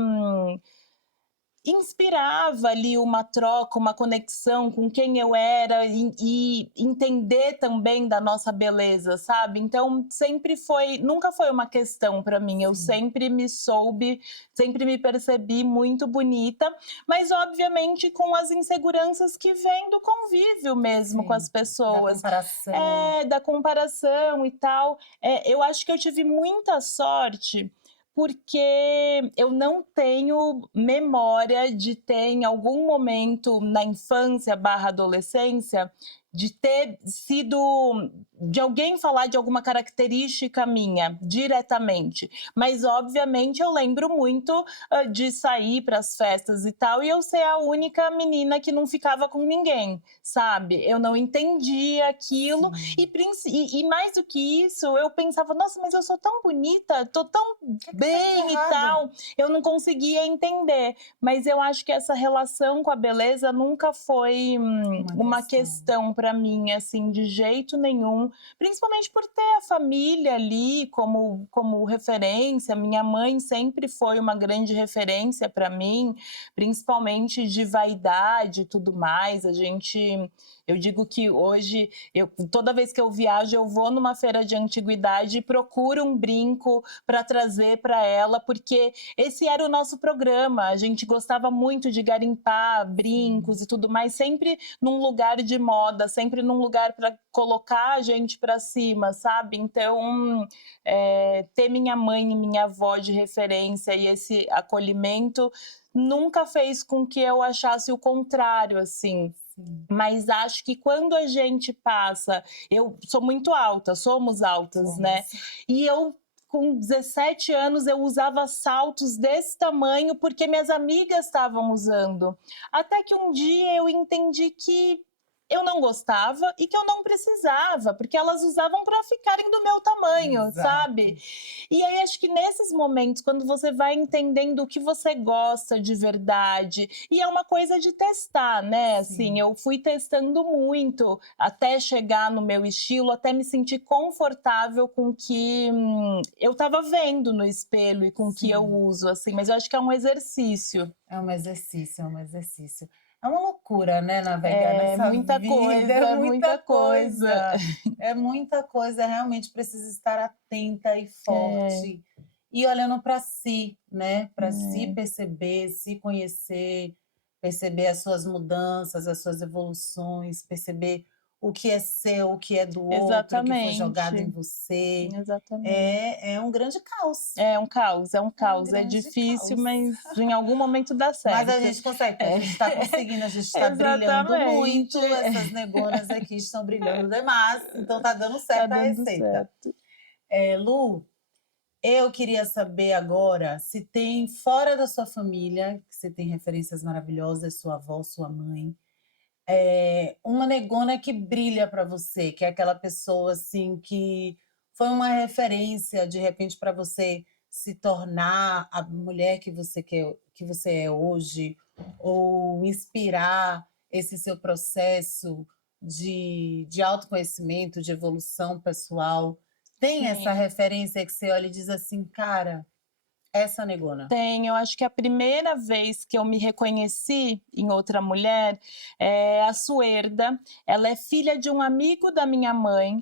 inspirava ali uma troca, uma conexão com quem eu era e entender também da nossa beleza, sabe? Então sempre foi, nunca foi uma questão para mim. Eu Sim. sempre me soube, sempre me percebi muito bonita, mas obviamente com as inseguranças que vêm do convívio mesmo com as Sim, da pessoas, comparação. da comparação e tal. Eu acho que eu tive muita sorte porque eu não tenho memória de ter em algum momento na infância barra adolescência de ter sido de alguém falar de alguma característica minha diretamente, mas obviamente eu lembro muito de sair para as festas e tal e eu ser a única menina que não ficava com ninguém, sabe? Eu não entendia aquilo Sim. e mais do que isso eu pensava, nossa, mas eu sou tão bonita, tô tão O que que tem de bem e errado? tal, eu não conseguia entender, mas eu acho que essa relação com a beleza nunca foi uma questão para mim, assim, de jeito nenhum, principalmente por ter a família ali como referência. Minha mãe sempre foi uma grande referência para mim, principalmente de vaidade e tudo mais. Eu digo que hoje, toda vez que eu viajo, eu vou numa feira de antiguidade e procuro um brinco para trazer para ela, porque esse era o nosso programa. A gente gostava muito de garimpar brincos e tudo mais, sempre num lugar de moda, sempre num lugar para colocar a gente para cima, sabe? Então, ter minha mãe e minha avó de referência e esse acolhimento nunca fez com que eu achasse o contrário, assim. Sim. Mas acho que quando a gente passa... Eu sou muito alta, somos altas, né? E eu, com 17 anos, eu usava saltos desse tamanho porque minhas amigas estavam usando. Até que um dia eu entendi que eu não gostava e que eu não precisava, porque elas usavam para ficarem do meu tamanho, Exato. sabe? E aí acho que nesses momentos, quando você vai entendendo o que você gosta de verdade, e é uma coisa de testar, né? Assim, eu fui testando muito até chegar no meu estilo, até me sentir confortável com o que eu estava vendo no espelho e com o que eu uso, assim. Mas eu acho que é um exercício. É um exercício, é um exercício. É uma loucura, né, navegar nessa muita vida. coisa, É muita muita coisa. coisa. É muita coisa, realmente precisa estar atenta e forte. E olhando para si, né? Para se perceber, se conhecer, perceber as suas mudanças, as suas evoluções, perceber o que é seu, o que é do outro, o que foi jogado em você. Exatamente. É um grande caos. É um caos, é um caos. É grande difícil, caos. mas em algum momento dá certo. Mas a gente consegue, porque a gente está conseguindo, a gente está brilhando muito. Essas negonas aqui estão brilhando demais, então tá dando certo Tá a dando receita. certo. Lu, eu queria saber agora se tem, fora da sua família, que você tem referências maravilhosas, sua avó, sua mãe, uma negona que brilha para você, que é aquela pessoa assim que foi uma referência de repente para você se tornar a mulher que você quer, que você é hoje, ou inspirar esse seu processo de autoconhecimento, de evolução pessoal. Tem essa referência que você olha e diz assim, cara, essa negona. Tem, eu acho que a primeira vez que eu me reconheci em outra mulher é a Suerda. Ela é filha de um amigo da minha mãe.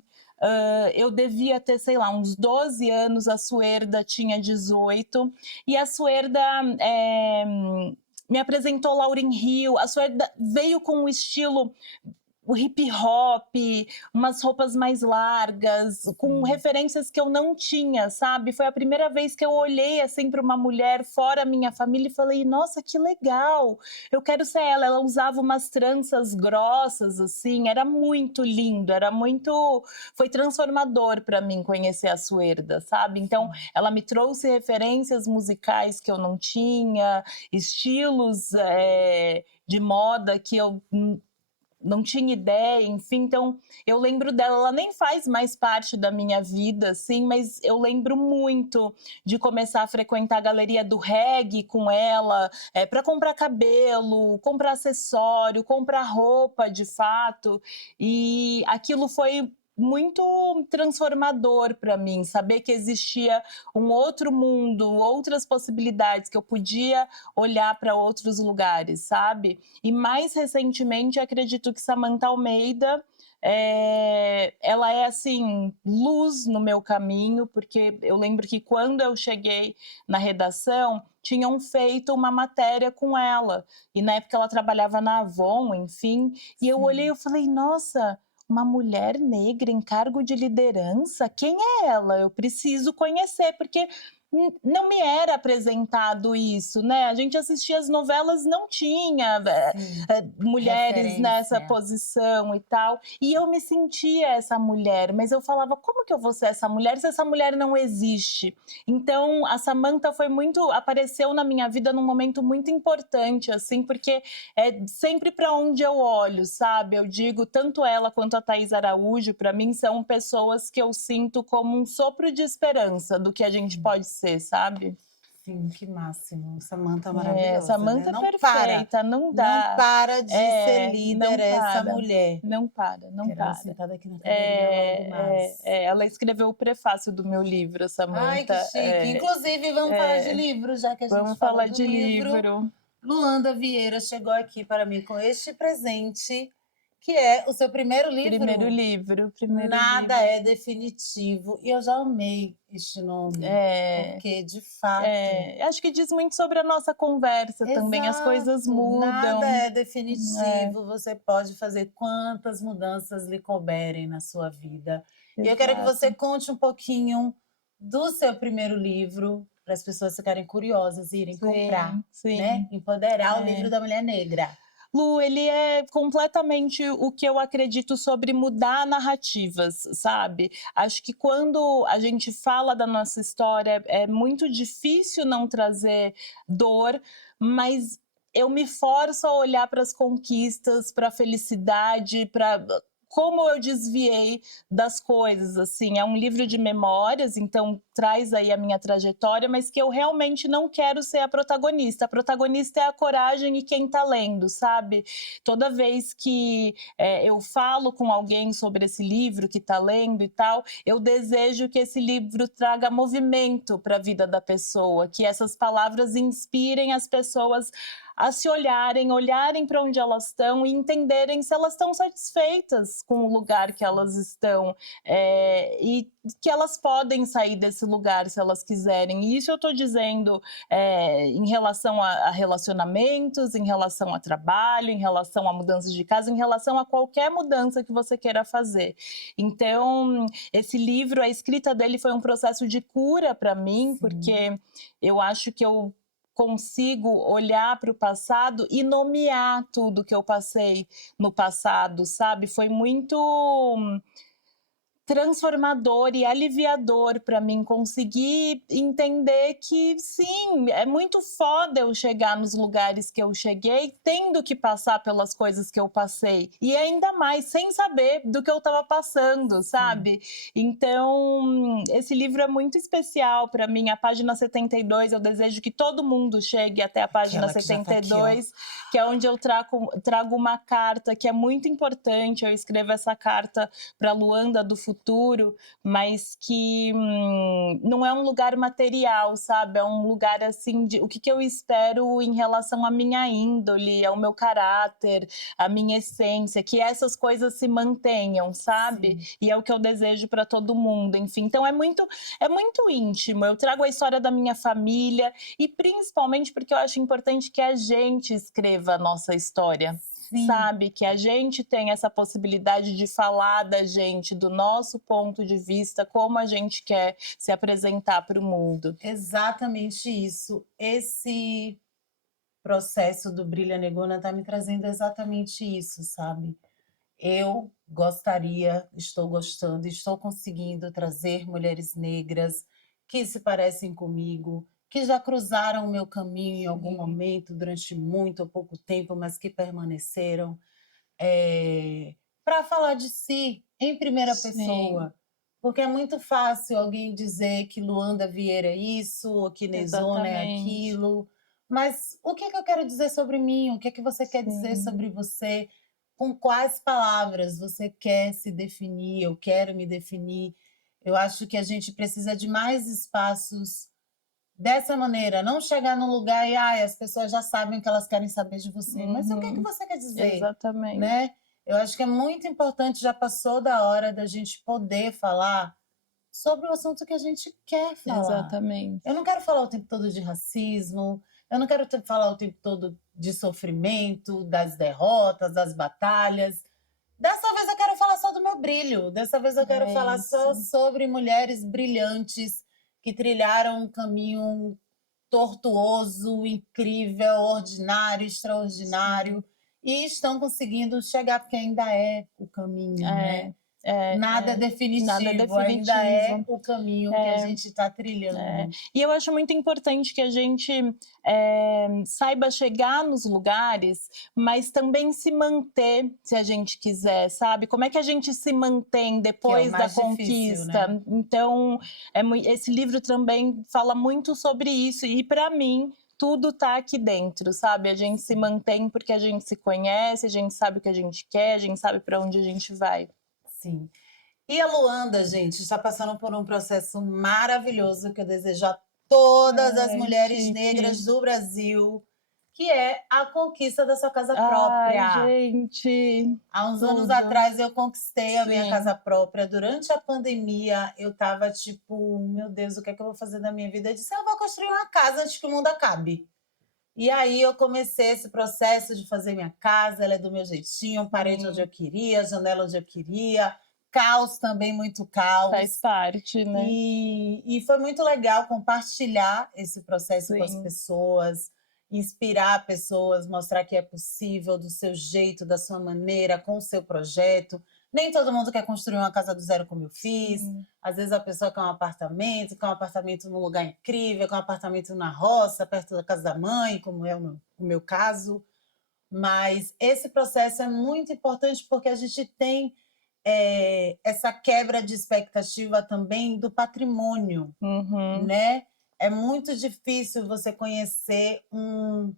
Eu devia ter, sei lá, uns 12 anos, a Suerda tinha 18. E a Suerda me apresentou Lauryn Hill. A Suerda veio com um estilo... o hip hop, umas roupas mais largas, com referências que eu não tinha, sabe? Foi a primeira vez que eu olhei assim para uma mulher fora minha família e falei, nossa, que legal, eu quero ser ela. Ela usava umas tranças grossas, assim, era muito lindo, era muito... Foi transformador para mim conhecer a Suerda, sabe? Então, ela me trouxe referências musicais que eu não tinha, estilos de moda que eu não tinha ideia, enfim, então eu lembro dela, ela nem faz mais parte da minha vida, assim, mas eu lembro muito de começar a frequentar a galeria do reggae com ela, para comprar cabelo, comprar acessório, comprar roupa, de fato, e aquilo foi muito transformador para mim, saber que existia um outro mundo, outras possibilidades, que eu podia olhar para outros lugares, sabe? E mais recentemente, acredito que Samantha Almeida, ela é assim, luz no meu caminho, porque eu lembro que quando eu cheguei na redação, tinham feito uma matéria com ela, e na época ela trabalhava na Avon, enfim, e eu olhei e falei, nossa, uma mulher negra em cargo de liderança? Quem é ela? Eu preciso conhecer, porque não me era apresentado isso, né? A gente assistia as novelas, não tinha mulheres nessa posição e tal. E eu me sentia essa mulher, mas eu falava, como que eu vou ser essa mulher se essa mulher não existe? Então, a Samantha apareceu na minha vida num momento muito importante, assim, porque é sempre para onde eu olho, sabe? Eu digo, tanto ela quanto a Thaís Araújo, para mim, são pessoas que eu sinto como um sopro de esperança do que a gente pode ser, sabe? Sim, que máximo. Samantha maravilhosa, Samantha né? Não perfeita, para, não dá. não para de ser líder não essa para, mulher. Não para, não Quero ela para. sentada aqui na cadeirinha logo mais. Ela escreveu o prefácio do meu livro, Samantha. Ai, que chique. Inclusive, vamos falar de livro, já que a gente Vamos fala falar do de livro. Luanda Vieira chegou aqui para mim com este presente, que é o seu primeiro livro. Primeiro livro. Nada é definitivo. E eu já amei este nome, É, porque, de fato... acho que diz muito sobre a nossa conversa também, as coisas Exato, mudam. nada é definitivo, você pode fazer quantas mudanças lhe couberem na sua vida. E eu quero que Exato. você conte um pouquinho do seu primeiro livro, para as pessoas ficarem curiosas e irem comprar, Sim. né? Empoderar o livro da mulher negra. Lu, ele é completamente o que eu acredito sobre mudar narrativas, sabe? Acho que quando a gente fala da nossa história, é muito difícil não trazer dor, mas eu me forço a olhar para as conquistas, para a felicidade, para como eu desviei das coisas, assim. É um livro de memórias, então traz aí a minha trajetória, mas que eu realmente não quero ser a protagonista. A protagonista é a coragem e quem tá lendo, sabe? Toda vez que eu falo com alguém sobre esse livro que tá lendo e tal, eu desejo que esse livro traga movimento para a vida da pessoa, que essas palavras inspirem as pessoas a se olharem para onde elas estão e entenderem se elas estão satisfeitas com o lugar que elas estão, e que elas podem sair desse lugar se elas quiserem. E isso eu estou dizendo em relação a relacionamentos, em relação a trabalho, em relação a mudanças de casa, em relação a qualquer mudança que você queira fazer. Então, esse livro, a escrita dele foi um processo de cura para mim, porque eu acho que eu consigo olhar para o passado e nomear tudo que eu passei no passado, sabe? Foi muito transformador e aliviador para mim conseguir entender que sim, é muito foda eu chegar nos lugares que eu cheguei, tendo que passar pelas coisas que eu passei, e ainda mais sem saber do que eu estava passando, sabe? Então, esse livro é muito especial para mim. A página 72, eu desejo que todo mundo chegue até a página 72, que é onde eu trago uma carta que é muito importante. Eu escrevo essa carta para Luanda do futuro, mas que não é um lugar material, sabe? É um lugar assim de o que eu espero em relação à minha índole, ao meu caráter, à minha essência, que essas coisas se mantenham, sabe? Sim. E é o que eu desejo para todo mundo, enfim. Então é muito íntimo. Eu trago a história da minha família e principalmente porque eu acho importante que a gente escreva a nossa história. Sim. Sabe, que a gente tem essa possibilidade de falar da gente, do nosso ponto de vista, como a gente quer se apresentar para o mundo. Exatamente isso. Esse processo do Brilha Negona está me trazendo exatamente isso, sabe? Eu gostaria, estou gostando, estou conseguindo trazer mulheres negras que se parecem comigo, que já cruzaram o meu caminho em algum momento, durante muito ou pouco tempo, mas que permaneceram, para falar de si em primeira pessoa. Porque é muito fácil alguém dizer que Luanda Vieira é isso, ou que Neizona é aquilo. Mas o que eu quero dizer sobre mim? O que você quer dizer sobre você? Com quais palavras você quer se definir? Eu quero me definir. Eu acho que a gente precisa de mais espaços dessa maneira, não chegar num lugar e as pessoas já sabem o que elas querem saber de você. Mas o que você quer dizer? Exatamente. Né? Eu acho que é muito importante, já passou da hora da gente poder falar sobre o assunto que a gente quer falar. Exatamente. Eu não quero falar o tempo todo de racismo, eu não quero falar o tempo todo de sofrimento, das derrotas, das batalhas. Dessa vez eu quero falar só do meu brilho, dessa vez eu quero falar só sobre mulheres brilhantes que trilharam um caminho tortuoso, incrível, ordinário, extraordinário, e estão conseguindo chegar, porque ainda é o caminho, né? Nada é definitivo, ainda é o caminho que a gente está trilhando. E eu acho muito importante que a gente saiba chegar nos lugares, mas também se manter, se a gente quiser, sabe? Como é que a gente se mantém depois da conquista? Difícil, né? Então, esse livro também fala muito sobre isso, e para mim, tudo tá aqui dentro, sabe? A gente se mantém porque a gente se conhece, a gente sabe o que a gente quer, a gente sabe para onde a gente vai. Sim. E a Luanda, gente, está passando por um processo maravilhoso que eu desejo a todas as mulheres negras do Brasil, que é a conquista da sua casa Ai, própria. gente, Há uns anos tudo. atrás eu conquistei a minha Sim. casa própria. Durante a pandemia, eu estava tipo, meu Deus, o que é que eu vou fazer da minha vida? Eu disse, eu vou construir uma casa antes que o mundo acabe. E aí eu comecei esse processo de fazer minha casa, ela é do meu jeitinho, parede onde eu queria, janela onde eu queria, caos também, muito Faz caos. parte, né? E foi muito legal compartilhar esse processo com as Sim. pessoas, inspirar pessoas, mostrar que é possível do seu jeito, da sua maneira, com o seu projeto. Nem todo mundo quer construir uma casa do zero como eu fiz. Sim. Às vezes a pessoa quer um apartamento num lugar incrível, quer um apartamento na roça, perto da casa da mãe, como é o meu caso. Mas esse processo é muito importante porque a gente tem essa quebra de expectativa também do patrimônio, Uhum. né? É muito difícil você conhecer um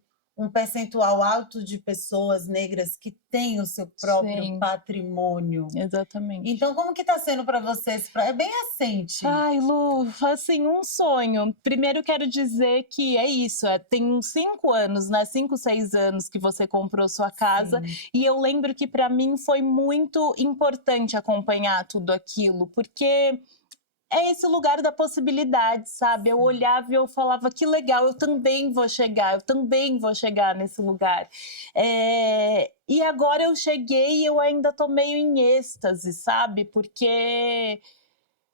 percentual alto de pessoas negras que têm o seu próprio Sim, patrimônio. exatamente. Então, como que está sendo para você esse é bem recente. Ai, Lu, assim, um sonho. Primeiro quero dizer que é isso, tem uns 5 anos, né, 5, 6 anos que você comprou sua casa, Sim. e eu lembro que para mim foi muito importante acompanhar tudo aquilo, porque é esse lugar da possibilidade, sabe? Eu olhava e eu falava, que legal, eu também vou chegar nesse lugar. E agora eu cheguei e eu ainda tô meio em êxtase, sabe? Porque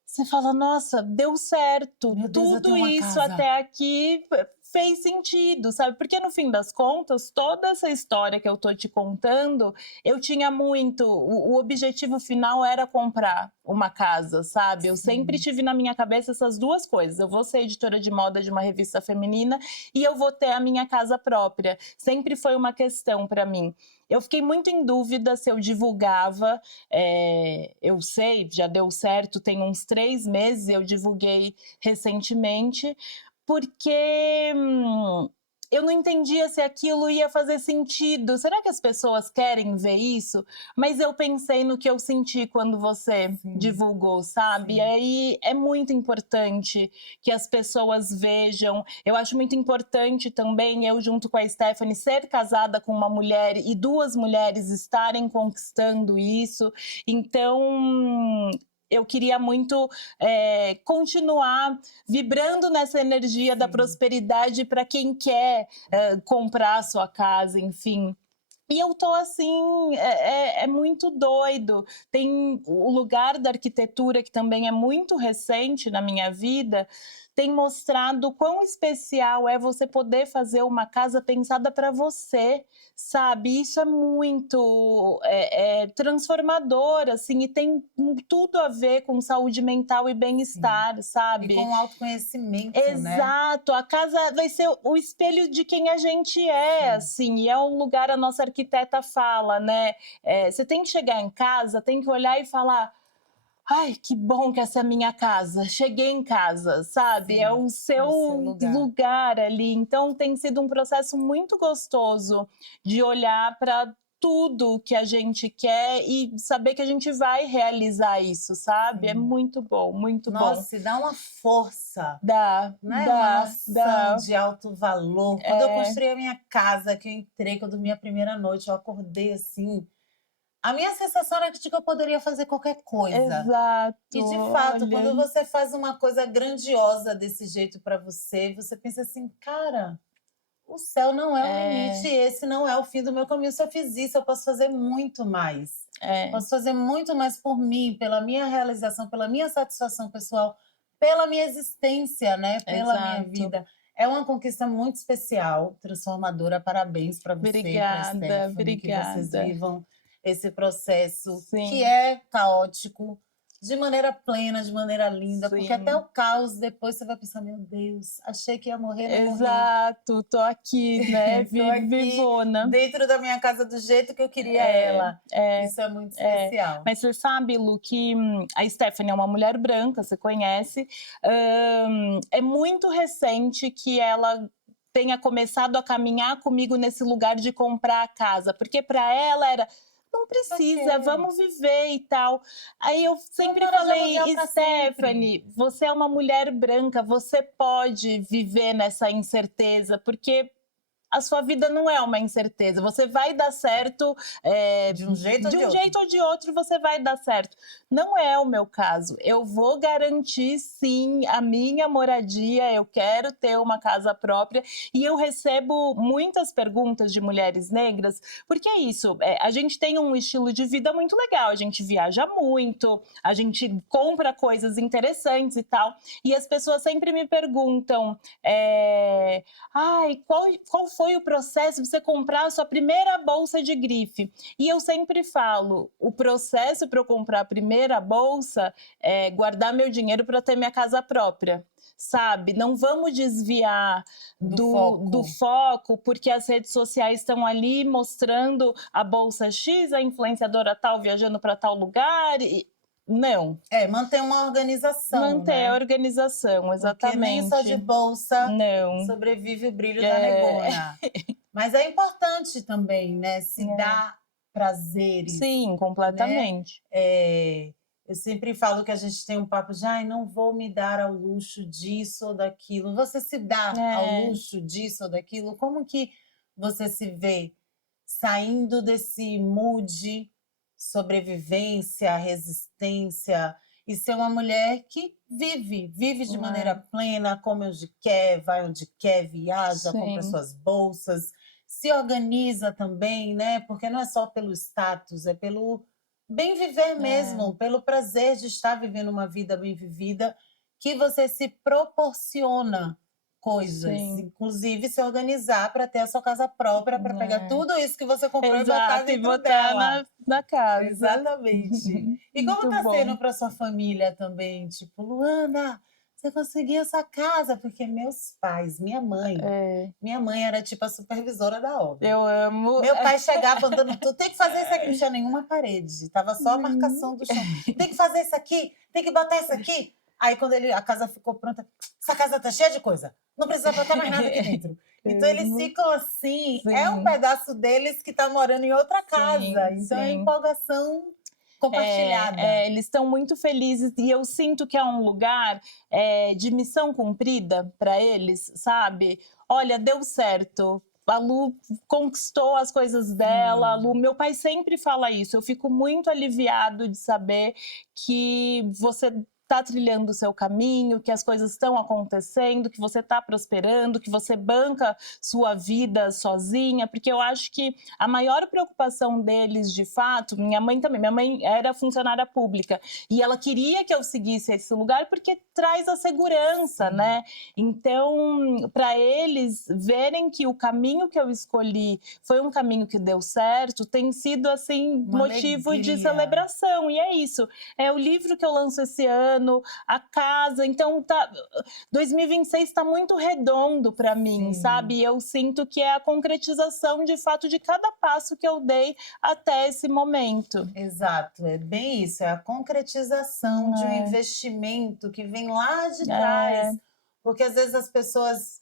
você fala, nossa, deu certo, Meu Deus, eu tudo tenho uma isso casa. até aqui fez sentido, sabe? Porque no fim das contas, toda essa história que eu tô te contando, eu tinha muito, o objetivo final era comprar uma casa, sabe? Eu sempre tive na minha cabeça essas duas coisas, eu vou ser editora de moda de uma revista feminina e eu vou ter a minha casa própria, sempre foi uma questão para mim. Eu fiquei muito em dúvida se eu divulgava, eu sei, já deu certo, tem uns 3 meses, eu divulguei recentemente, porque eu não entendia se aquilo ia fazer sentido. Será que as pessoas querem ver isso? Mas eu pensei no que eu senti quando você divulgou, sabe? Sim. E aí é muito importante que as pessoas vejam. Eu acho muito importante também, eu junto com a Stephanie, ser casada com uma mulher e 2 mulheres estarem conquistando isso. Então, eu queria muito continuar vibrando nessa energia da prosperidade para quem quer comprar a sua casa, enfim. E eu tô assim, é muito doido. Tem o lugar da arquitetura, que também é muito recente na minha vida, tem mostrado quão especial é você poder fazer uma casa pensada para você, sabe? Isso é muito transformador, assim, e tem tudo a ver com saúde mental e bem-estar, E sabe? com autoconhecimento, né? Exato, a casa vai ser o espelho de quem a gente é, assim, e é um lugar, a nossa arquiteta fala, né? Você tem que chegar em casa, tem que olhar e falar, ai, que bom que essa é a minha casa, cheguei em casa, sabe? Sim, É o seu lugar ali. Então tem sido um processo muito gostoso de olhar para tudo que a gente quer e saber que a gente vai realizar isso, sabe? É muito bom, muito bom. Nossa, e dá uma força, Dá, né? Uma noção dá. de alto valor. Quando eu construí a minha casa, que eu entrei, que eu dormi a primeira noite, eu acordei assim. A minha sensação era de que eu poderia fazer qualquer coisa. Exato, E de fato, olha. quando você faz uma coisa grandiosa desse jeito para você, você pensa assim, cara, o céu não é o limite, esse não é o fim do meu caminho. Se eu fiz isso, eu posso fazer muito mais. Posso fazer muito mais por mim, pela minha realização, pela minha satisfação pessoal, pela minha existência, né? Pela minha Exato. vida. É uma conquista muito especial, transformadora. Parabéns para você e para Obrigada, Stephanie, que vocês obrigada. vivam esse processo Sim. que é caótico, de maneira plena, de maneira linda, porque Sim. até o caos depois você vai pensar, meu Deus, achei que ia morrer, não morri. Exato, tô aqui, né? Tô aqui Vivona. dentro da minha casa do jeito que eu queria ela. Isso é muito especial. Mas você sabe, Lu, que a Stephanie é uma mulher branca, você conhece. É muito recente que ela tenha começado a caminhar comigo nesse lugar de comprar a casa, porque para ela era, não precisa, Ok. vamos viver e tal. Aí eu sempre Vamos morar de falei, aluguel pra Stephanie, você é uma mulher branca, você pode viver nessa incerteza, porque a sua vida não é uma incerteza. Você vai dar certo, De um jeito ou de de um outro? jeito ou de outro você vai dar certo. Não é o meu caso. Eu vou garantir sim a minha moradia, eu quero ter uma casa própria e eu recebo muitas perguntas de mulheres negras, porque é isso, a gente tem um estilo de vida muito legal, a gente viaja muito, a gente compra coisas interessantes e tal, e as pessoas sempre me perguntam, ai, qual foi o processo de você comprar a sua primeira bolsa de grife? E eu sempre falo, o processo para eu comprar a primeira bolsa é guardar meu dinheiro para ter minha casa própria, sabe? Não vamos desviar do foco, porque as redes sociais estão ali mostrando a bolsa X, a influenciadora tal viajando para tal lugar. Não. Manter uma organização, Manter a né? organização, Porque nem só de exatamente. bolsa Não. sobrevive o brilho da negona. Mas é importante também, né? Se dar prazeres. Sim, completamente. Eu sempre falo que a gente tem um papo de ai, não vou me dar ao luxo disso ou daquilo. Você se dá ao luxo disso ou daquilo? Como que você se vê saindo desse mood sobrevivência, resistência e ser uma mulher que vive de maneira plena, come onde quer, vai onde quer, viaja, compra Sim. suas bolsas, se organiza também, né? Porque não é só pelo status, é pelo bem viver mesmo, pelo prazer de estar vivendo uma vida bem vivida, que você se proporciona coisas, Sim. inclusive se organizar para ter a sua casa própria, para pegar tudo isso que você comprou e botar Exato, e dentro botar dela. na casa. Exatamente. E como Muito tá bom. sendo para sua família também? Tipo, Luana, você conseguiu essa casa? Porque meus pais, minha mãe era tipo a supervisora da obra. Eu amo. Meu pai chegava andando tudo, tem que fazer isso aqui, não tinha nenhuma parede, tava só a marcação do chão. Tem que fazer isso aqui, tem que botar isso aqui. Aí quando a casa ficou pronta, essa casa tá cheia de coisa, não precisa botar mais nada aqui dentro. Então eles ficam assim, é um pedaço deles que tá morando em outra casa, então é empolgação compartilhada. Eles estão muito felizes e eu sinto que é um lugar de missão cumprida para eles, sabe? Olha, deu certo. A Lu conquistou as coisas dela. A Lu, meu pai sempre fala isso. Eu fico muito aliviado de saber que você está trilhando o seu caminho, que as coisas estão acontecendo, que você está prosperando, que você banca sua vida sozinha, porque eu acho que a maior preocupação deles, de fato, minha mãe também, minha mãe era funcionária pública e ela queria que eu seguisse esse lugar porque traz a segurança, né? Então, para eles verem que o caminho que eu escolhi foi um caminho que deu certo, tem sido assim motivo de celebração. E é isso. É o livro que eu lanço esse ano, a casa, então 2026 está muito redondo para mim, sabe? E eu sinto que é a concretização de fato de cada passo que eu dei até esse momento. Exato, é bem isso, é a concretização de um investimento que vem lá de trás, porque às vezes as pessoas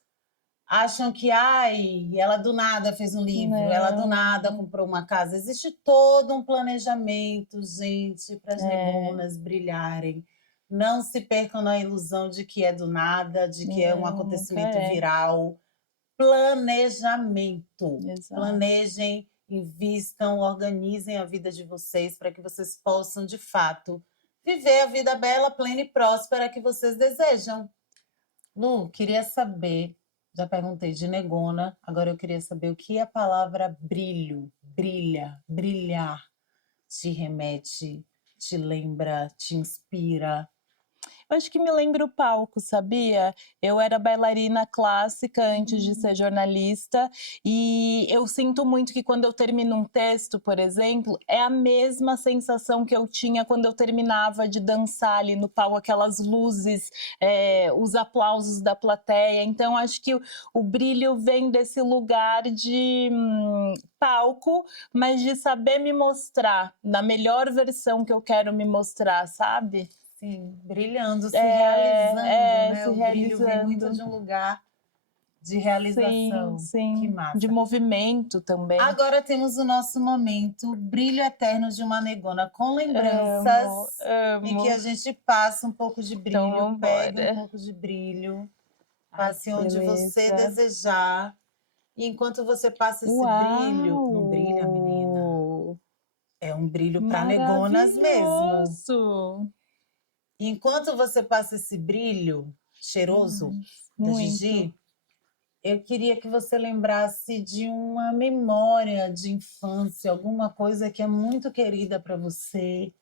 acham que, ela do nada fez um livro, ela do nada comprou uma casa. Existe todo um planejamento, gente, para as negonas brilharem. Não se percam na ilusão de que é do nada, de que é um acontecimento viral. Planejamento. Exato. Planejem, invistam, organizem a vida de vocês para que vocês possam, de fato, viver a vida bela, plena e próspera que vocês desejam. Lu, queria saber, já perguntei de negona, agora eu queria saber o que a palavra brilho, brilhar, te remete, te lembra, te inspira? Eu acho que me lembra o palco, sabia? Eu era bailarina clássica antes de ser jornalista e eu sinto muito que quando eu termino um texto, por exemplo, é a mesma sensação que eu tinha quando eu terminava de dançar ali no palco, aquelas luzes, os aplausos da plateia. Então, acho que o brilho vem desse lugar de palco, mas de saber me mostrar na melhor versão que eu quero me mostrar, sabe? Sim, brilhando, se realizando, né? Se o brilho vem muito de um lugar de realização. Sim. Que massa. De movimento também. Agora temos o nosso momento brilho eterno de uma negona com lembranças amo. em que a gente passa um pouco de brilho, Então, pega vambora. um pouco de brilho, passe onde beleza. você desejar. E enquanto você passa esse brilho, não brilha, menina. Uau! É um brilho para negonas mesmo. Maravilhoso! E enquanto você passa esse brilho cheiroso da Muito. Gigi, eu queria que você lembrasse de uma memória de infância, alguma coisa que é muito querida para você,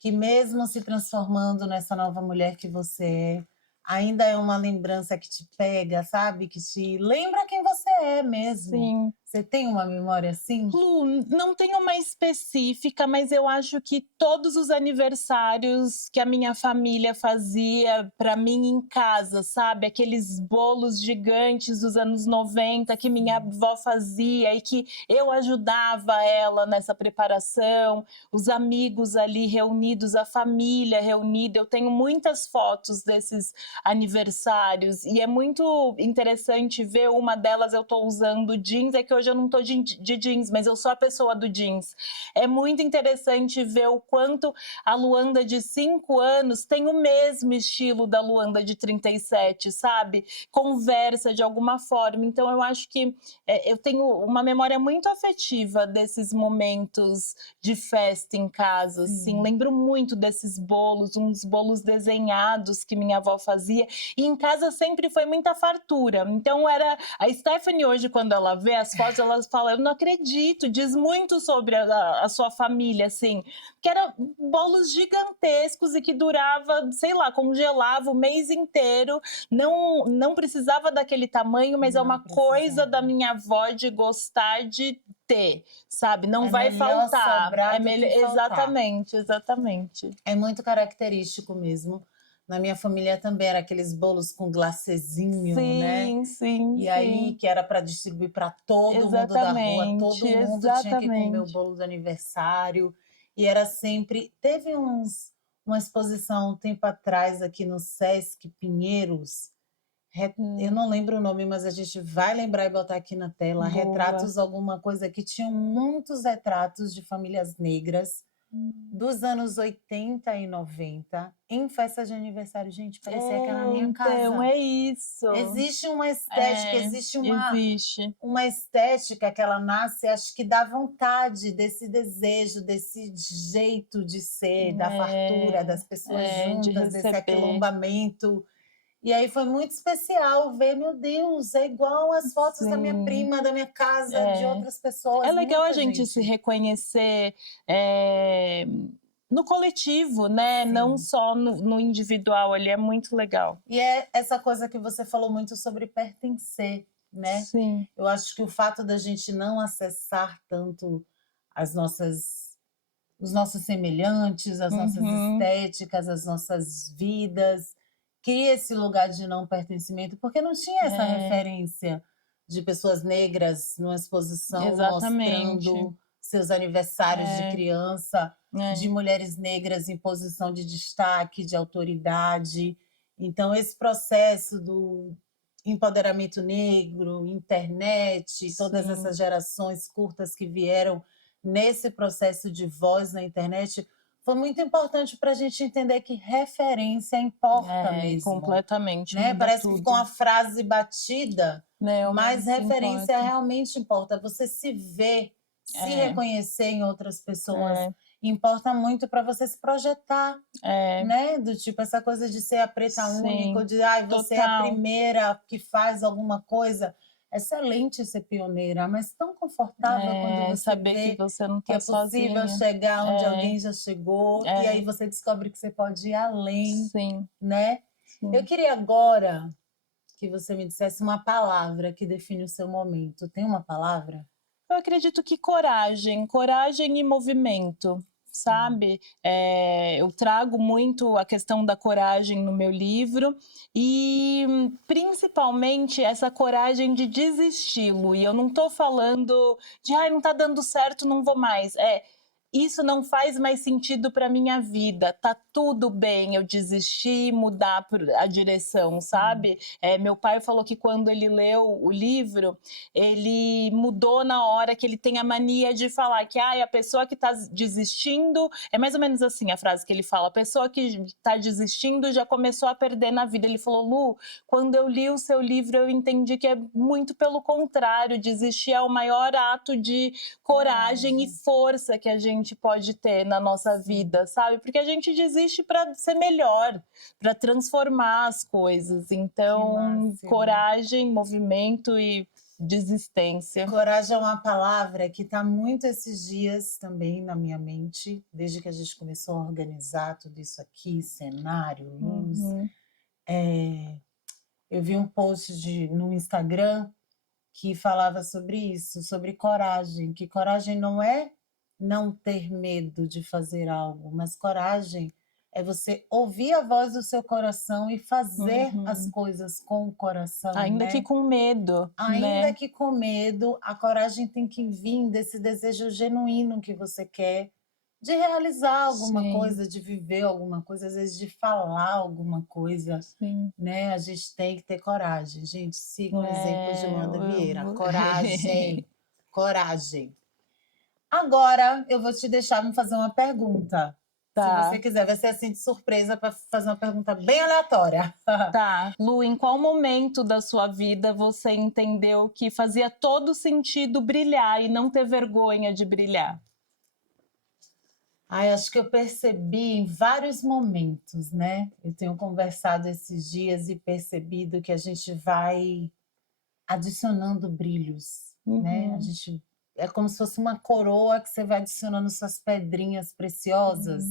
que mesmo se transformando nessa nova mulher que você é, ainda é uma lembrança que te pega, sabe? Que te lembra quem você é mesmo. Sim. Você tem uma memória assim? Lu, não tenho uma específica, mas eu acho que todos os aniversários que a minha família fazia para mim em casa, sabe? Aqueles bolos gigantes dos anos 90 que minha avó fazia e que eu ajudava ela nessa preparação, os amigos ali reunidos, a família reunida. Eu tenho muitas fotos desses aniversários e é muito interessante ver. Uma delas eu tô usando jeans, é que hoje eu não tô de jeans, mas eu sou a pessoa do jeans. É muito interessante ver o quanto a Luanda de 5 anos tem o mesmo estilo da Luanda de 37, sabe? Conversa de alguma forma. Então eu acho que eu tenho uma memória muito afetiva desses momentos de festa em casa, assim. Lembro muito desses bolos, uns bolos desenhados que minha avó fazia, e em casa sempre foi muita fartura. Então era a Stephanie hoje, quando ela vê as fotos, ela fala: eu não acredito, diz muito sobre a sua família, assim, que eram bolos gigantescos e que durava, sei lá, congelava o mês inteiro, não precisava daquele tamanho, mas é Não uma precisava. coisa da minha avó de gostar de ter, sabe? Não É vai melhor faltar. sobrar do que faltar. Exatamente, exatamente. É muito característico mesmo. Na minha família também era aqueles bolos com glacezinho, né? Sim, sim, E aí, sim. que era para distribuir para todo mundo da rua, todo Exatamente, mundo tinha que comer o exatamente. bolo do aniversário. E era sempre. Teve uma exposição um tempo atrás aqui no Sesc Pinheiros. Eu não lembro o nome, mas a gente vai lembrar e botar aqui na tela. Boa. Retratos, alguma coisa que tinham muitos retratos de famílias negras dos anos 80 e 90 em festa de aniversário. Gente, parecia que era na minha Então, casa. é isso. Existe uma estética, existe Existe. uma estética que ela nasce, acho que dá vontade desse desejo, desse jeito de ser, da fartura, das pessoas de juntas, desse receber. aquilombamento. E aí foi muito especial ver, meu Deus, é igual as fotos da minha Sim. prima, da minha casa, de outras pessoas. É legal a muita gente se reconhecer no coletivo, né? Sim. Não só no individual ali, é muito legal. E é essa coisa que você falou muito sobre pertencer, né? Sim. Eu acho que o fato da gente não acessar tanto os nossos semelhantes, as nossas estéticas, as nossas vidas, cria esse lugar de não pertencimento, porque não tinha essa referência de pessoas negras numa exposição mostrando seus aniversários de criança, de mulheres negras em posição de destaque, de autoridade. Então, esse processo do empoderamento negro, internet, todas essas gerações curtas que vieram nesse processo de voz na internet, foi muito importante para a gente entender que referência importa mesmo. Completamente. Né? Parece que ficou uma frase batida, mas referência importa. realmente importa. Você se ver, se reconhecer em outras pessoas, importa muito para você se projetar, né? Do tipo, essa coisa de ser a preta única, de você é a primeira que faz alguma coisa. Excelente ser pioneira, mas tão confortável quando você saber vê que você não que tá é possível sozinha. chegar onde alguém já chegou, e aí você descobre que você pode ir além, né? Sim. Eu queria agora que você me dissesse uma palavra que define o seu momento. Tem uma palavra? Eu acredito que coragem e movimento, sabe? Eu trago muito a questão da coragem no meu livro e principalmente essa coragem de desistir, Lu. E eu não tô falando de não tá dando certo, não vou mais. isso não faz mais sentido para minha vida, tá tudo bem eu desistir, mudar a direção, sabe? Meu pai falou que quando ele leu o livro, ele mudou na hora que ele tem a mania de falar que a pessoa que está desistindo, é mais ou menos assim a frase que ele fala, a pessoa que está desistindo já começou a perder na vida. Ele falou, Lu, quando eu li o seu livro eu entendi que é muito pelo contrário, desistir é o maior ato de coragem e força que a gente pode ter na nossa vida, sabe? Porque a gente desiste para ser melhor, para transformar as coisas. Então, coragem, movimento e desistência. Coragem é uma palavra que está muito esses dias também na minha mente, desde que a gente começou a organizar tudo isso aqui, cenário, luz. Eu vi um post no Instagram que falava sobre isso, sobre coragem, que coragem não é não ter medo de fazer algo, mas coragem é você ouvir a voz do seu coração e fazer as coisas com o coração, ainda né? que com medo. Ainda que com medo, a coragem tem que vir desse desejo genuíno que você quer de realizar alguma coisa, de viver alguma coisa, às vezes de falar alguma coisa, né? A gente tem que ter coragem. Gente, siga o exemplo de Luanda Vieira. Coragem, coragem. Agora, eu vou te deixar me fazer uma pergunta. Tá. Se você quiser, vai ser assim de surpresa para fazer uma pergunta bem aleatória. Tá. Lu, em qual momento da sua vida você entendeu que fazia todo sentido brilhar e não ter vergonha de brilhar? Acho que eu percebi em vários momentos, né? Eu tenho conversado esses dias e percebido que a gente vai adicionando brilhos, né? É como se fosse uma coroa que você vai adicionando suas pedrinhas preciosas.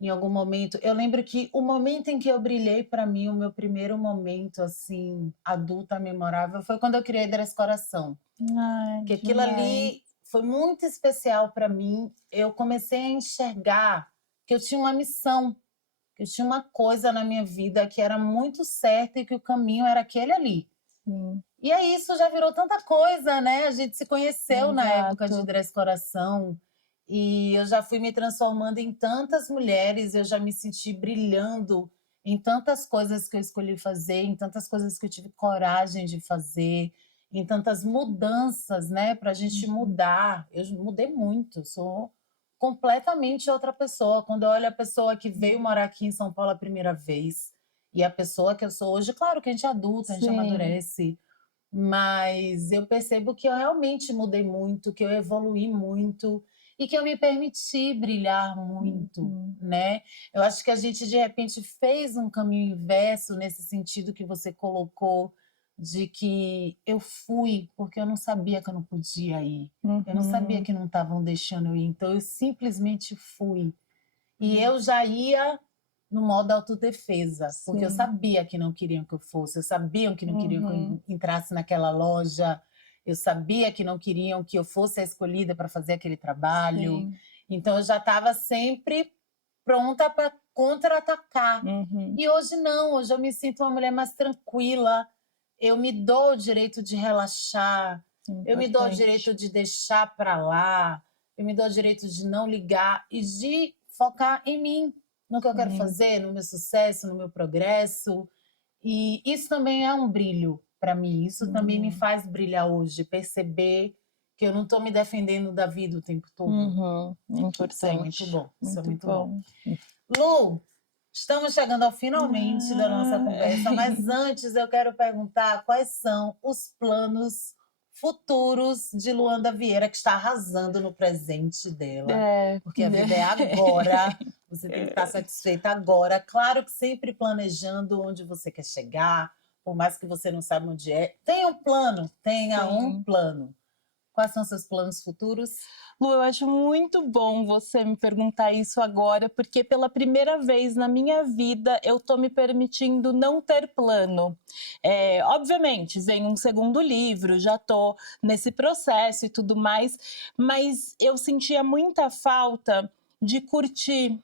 Em algum momento, eu lembro que o momento em que eu brilhei, para mim, o meu primeiro momento assim adulta memorável foi quando eu criei Dress Coração. Que aquilo ali foi muito especial para mim. Eu comecei a enxergar que eu tinha uma missão, que eu tinha uma coisa na minha vida que era muito certa e que o caminho era aquele ali. E aí isso já virou tanta coisa, né? A gente se conheceu na época de Dress Coração e eu já fui me transformando em tantas mulheres, eu já me senti brilhando em tantas coisas que eu escolhi fazer, em tantas coisas que eu tive coragem de fazer, em tantas mudanças, né? Pra gente mudar. Eu mudei muito, sou completamente outra pessoa. Quando eu olho a pessoa que veio morar aqui em São Paulo a primeira vez e a pessoa que eu sou hoje, claro que a gente é adulta, a gente amadurece, mas eu percebo que eu realmente mudei muito, que eu evoluí muito e que eu me permiti brilhar muito, né? Eu acho que a gente, de repente, fez um caminho inverso nesse sentido que você colocou, de que eu fui porque eu não sabia que eu não podia ir. Eu não sabia que não estavam deixando eu ir, então eu simplesmente fui. E eu já ia no modo autodefesa, porque eu sabia que não queriam que eu fosse, eu sabia que não queriam que eu entrasse naquela loja, eu sabia que não queriam que eu fosse a escolhida para fazer aquele trabalho. Então eu já estava sempre pronta para contra-atacar. E hoje não, hoje eu me sinto uma mulher mais tranquila, eu me dou o direito de relaxar, eu me dou o direito de deixar para lá, eu me dou o direito de não ligar e de focar em mim, no que eu quero fazer, no meu sucesso, no meu progresso. E isso também é um brilho para mim, isso também me faz brilhar hoje, perceber que eu não estou me defendendo da vida o tempo todo. Importante. Isso é muito bom, isso é muito bom. bom. Lu, estamos chegando ao finalmente da nossa conversa, mas antes eu quero perguntar quais são os planos futuros de Luanda Vieira, que está arrasando no presente dela. Porque a vida é agora, você tem que estar satisfeita agora. Claro que sempre planejando onde você quer chegar, por mais que você não saiba onde é. Tenha um plano, tenha um plano. Quais são seus planos futuros? Lu, eu acho muito bom você me perguntar isso agora, porque pela primeira vez na minha vida eu tô me permitindo não ter plano. Obviamente, vem um segundo livro, já tô nesse processo e tudo mais, mas eu sentia muita falta de curtir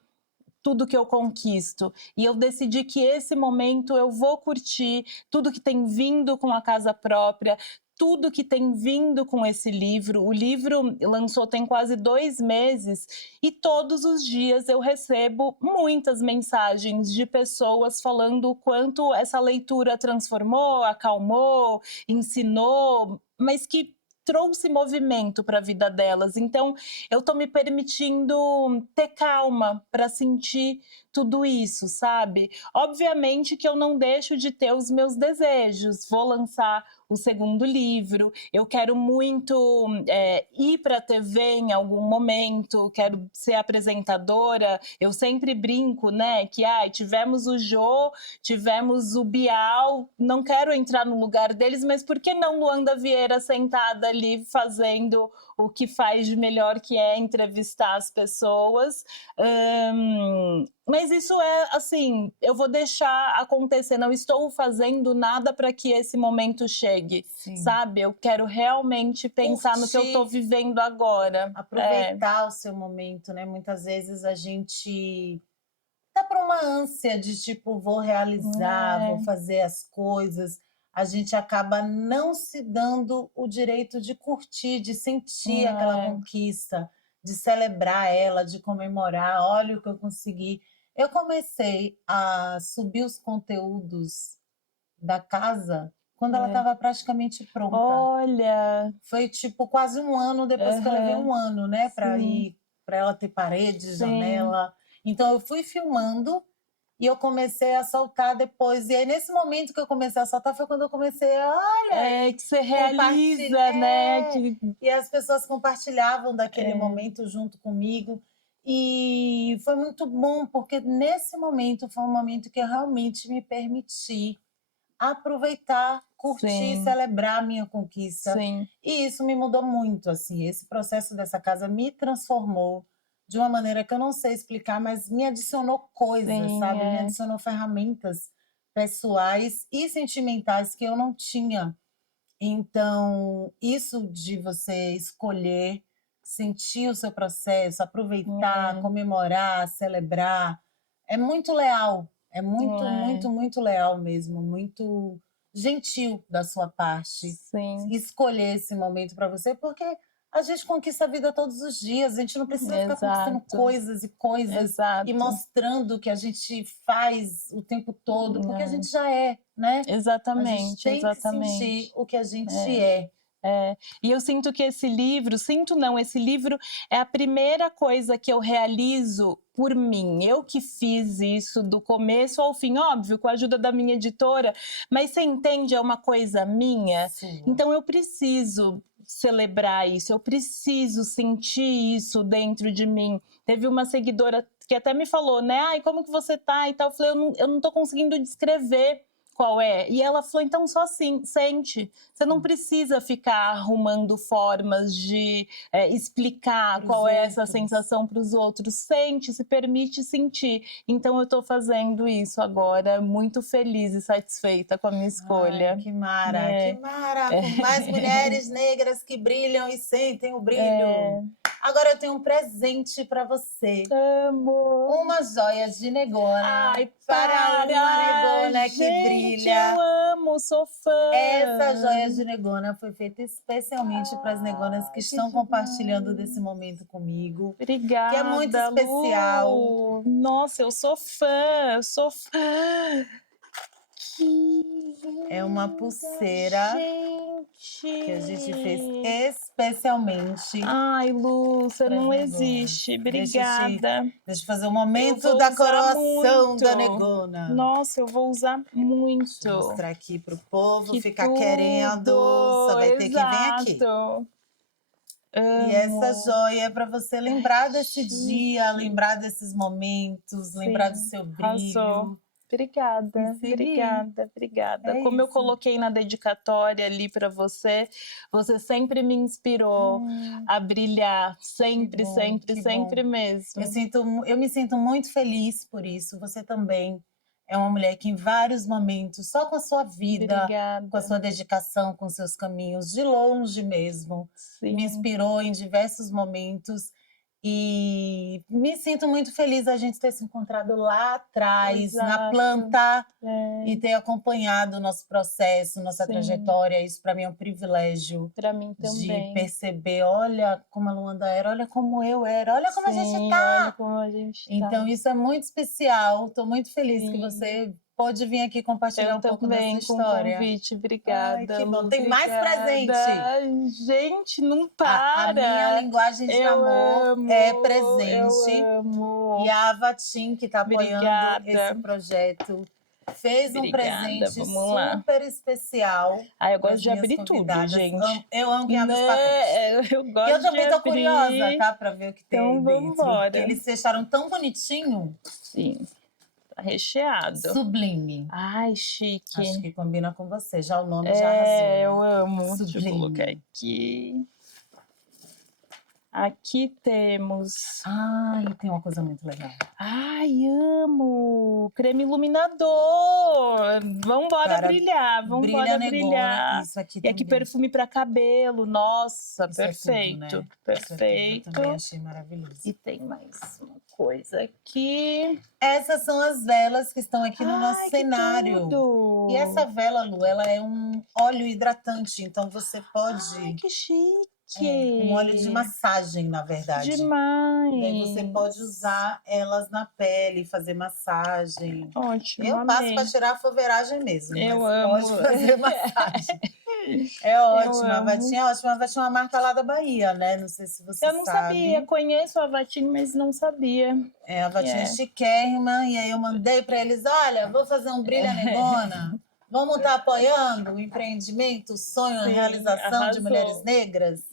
tudo que eu conquisto. E eu decidi que esse momento eu vou curtir tudo que tem vindo com a casa própria, tudo que tem vindo com esse livro. O livro lançou tem quase 2 meses e todos os dias eu recebo muitas mensagens de pessoas falando o quanto essa leitura transformou, acalmou, ensinou, mas que trouxe movimento para a vida delas. Então, eu tô me permitindo ter calma para sentir tudo isso, sabe? Obviamente que eu não deixo de ter os meus desejos. Vou lançar o segundo livro, eu quero muito ir para a TV em algum momento, quero ser apresentadora. Eu sempre brinco, né, que tivemos o Jô, tivemos o Bial, não quero entrar no lugar deles, mas por que não Luanda Vieira sentada ali fazendo o que faz de melhor, que é entrevistar as pessoas. Mas isso é assim, eu vou deixar acontecer, não estou fazendo nada para que esse momento chegue, sabe? Eu quero realmente pensar no que eu estou vivendo agora. Aproveitar o seu momento, né? Muitas vezes a gente tá para uma ânsia de tipo, vou realizar, vou fazer as coisas. A gente acaba não se dando o direito de curtir, de sentir aquela conquista, de celebrar ela, de comemorar. Olha o que eu consegui. Eu comecei a subir os conteúdos da casa quando ela estava praticamente pronta. Olha! Foi tipo quase 1 ano depois que eu levei 1 ano, né, para ela ter parede, janela. Então eu fui filmando e eu comecei a soltar depois. E aí, nesse momento que eu comecei a soltar, foi quando eu comecei a, olha, que você realiza, né? E as pessoas compartilhavam daquele momento junto comigo. E foi muito bom, porque nesse momento foi um momento que eu realmente me permiti aproveitar, curtir, celebrar a minha conquista. E isso me mudou muito, assim. Esse processo dessa casa me transformou de uma maneira que eu não sei explicar, mas me adicionou coisas, sabe? Me adicionou ferramentas pessoais e sentimentais que eu não tinha. Então, isso de você escolher, sentir o seu processo, aproveitar, comemorar, celebrar, é muito leal. É muito, muito, muito leal mesmo. Muito gentil da sua parte escolher esse momento para você, porque a gente conquista a vida todos os dias. A gente não precisa ficar conquistando coisas e coisas e mostrando o que a gente faz o tempo todo, porque a gente já é, né? Exatamente, a gente tem que sentir o que a gente é. E eu sinto que esse livro é a primeira coisa que eu realizo por mim. Eu que fiz isso do começo ao fim, óbvio, com a ajuda da minha editora, mas você entende, é uma coisa minha. Então eu preciso celebrar isso, eu preciso sentir isso dentro de mim. Teve uma seguidora que até me falou, né? Ai, como que você tá e tal. Eu falei, eu não tô conseguindo descrever qual é. E ela falou, então só assim, sente. Você não precisa ficar arrumando formas de explicar qual é essa sensação para os outros. Sente, se permite sentir. Então eu estou fazendo isso agora, muito feliz e satisfeita com a minha escolha. Ai, que mara, que mara. Com mais mulheres negras que brilham e sentem o brilho. Agora eu tenho um presente para você. Amo! Uma joia de negona. Ai, para uma negona que brilha. Eu amo, sou fã. Essa joia de negona foi feita especialmente para as negonas que estão compartilhando desse momento comigo. Obrigada, que é muito especial. Lu. Nossa, eu sou fã, eu sou fã. É uma pulseira que a gente fez especialmente. Ai, Lu, você não existe. Obrigada. Deixa eu fazer o momento da coroação da negona. Nossa, eu vou usar muito. Deixa eu mostrar aqui pro povo ficar querendo. Só vai ter que vir aqui. E essa joia é para você lembrar desse dia, lembrar desses momentos, lembrar do seu brilho. Arrasou. Obrigada, obrigada. Como eu coloquei na dedicatória ali para você, você sempre me inspirou a brilhar, sempre, sempre mesmo. Eu me sinto muito feliz por isso. Você também é uma mulher que em vários momentos, só com a sua vida, com a sua dedicação, com seus caminhos, de longe mesmo, me inspirou em diversos momentos. E E me sinto muito feliz a gente ter se encontrado lá atrás, na Exato. planta, É, e ter acompanhado o nosso processo, nossa Sim. trajetória. Isso para mim é um privilégio pra mim de também. perceber, olha como a Luanda era, olha como eu era, olha como a gente Sim, tá. olha como a gente tá. Então isso é muito especial. Estou muito feliz que Sim. você pôde vir aqui compartilhar Eu um pouco da sua também, com o história. convite. Obrigada, Ai, que bom. Lu, Tem mais presente. obrigada. Gente, não A minha para. linguagem de Eu amor amo, é eu presente. amo. E a Avatim, que está apoiando esse Obrigada. projeto, fez um Obrigada, presente vamos lá. super especial. Ah, eu pras gosto de minhas abrir tudo, convidadas. gente. Eu amo quem abre os pacotes. Né? Eu E gosto eu também de tô abrir. curiosa, tá? Pra ver o que tem aí Então dentro. vambora. Porque eles fecharam tão bonitinho. Sim, tá recheado. Sublime. Ai, chique. Acho que combina com você. Já o nome já arrasou, né? Eu amo. Deixa eu Sublime. colocar aqui. Aqui temos. Ai, tem uma coisa muito legal. Ai, amo! Creme iluminador! Vambora Cara, brilhar, Brilha vambora Negona. brilhar. Isso aqui E aqui também. perfume para cabelo, nossa, Isso é tudo, perfeito, né? Isso é tudo. Eu perfeito. também achei maravilhoso. E tem mais uma coisa aqui. Essas são as velas que estão aqui no nosso Ai, que cenário. tudo! E essa vela, Lu, ela é um óleo hidratante, então você pode. Ai, que chique! Um óleo de massagem, na verdade. Demais! Daí você pode usar elas na pele, fazer massagem. Ótimo, Eu passo amei. para tirar a foveragem mesmo. Eu mas amo. Pode fazer massagem. É ótimo. A amo. Vatinha é ótima. A Vatinha é uma marca lá da Bahia, né? Não sei se você Eu não sabe. sabia, conheço a Vatim, mas não sabia. É, a Vatinha é chiquérrima. E aí eu mandei para eles, olha, vou fazer um Brilha Negona. Vamos estar apoiando o empreendimento, o sonho, a Sim, realização de arrasou. mulheres negras?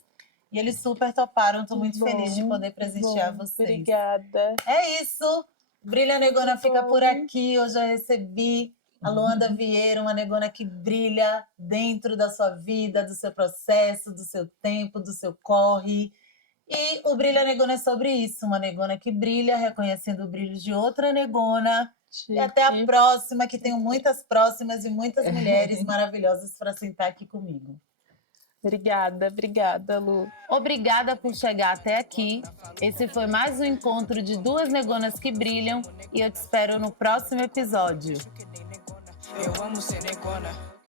E eles super toparam. Estou muito Bom, feliz de poder presentear bom, vocês. Obrigada. É isso. Brilha Negona fica bom. por aqui. Hoje eu recebi a Luanda Vieira, uma negona que brilha dentro da sua vida, do seu processo, do seu tempo, do seu corre. E o Brilha Negona é sobre isso. Uma negona que brilha, reconhecendo o brilho de outra negona. E até a próxima, que tenho muitas próximas e muitas mulheres maravilhosas para sentar aqui comigo. Obrigada, Lu. Obrigada por chegar até aqui. Esse foi mais um encontro de duas negonas que brilham e eu te espero no próximo episódio. Eu amo ser negona.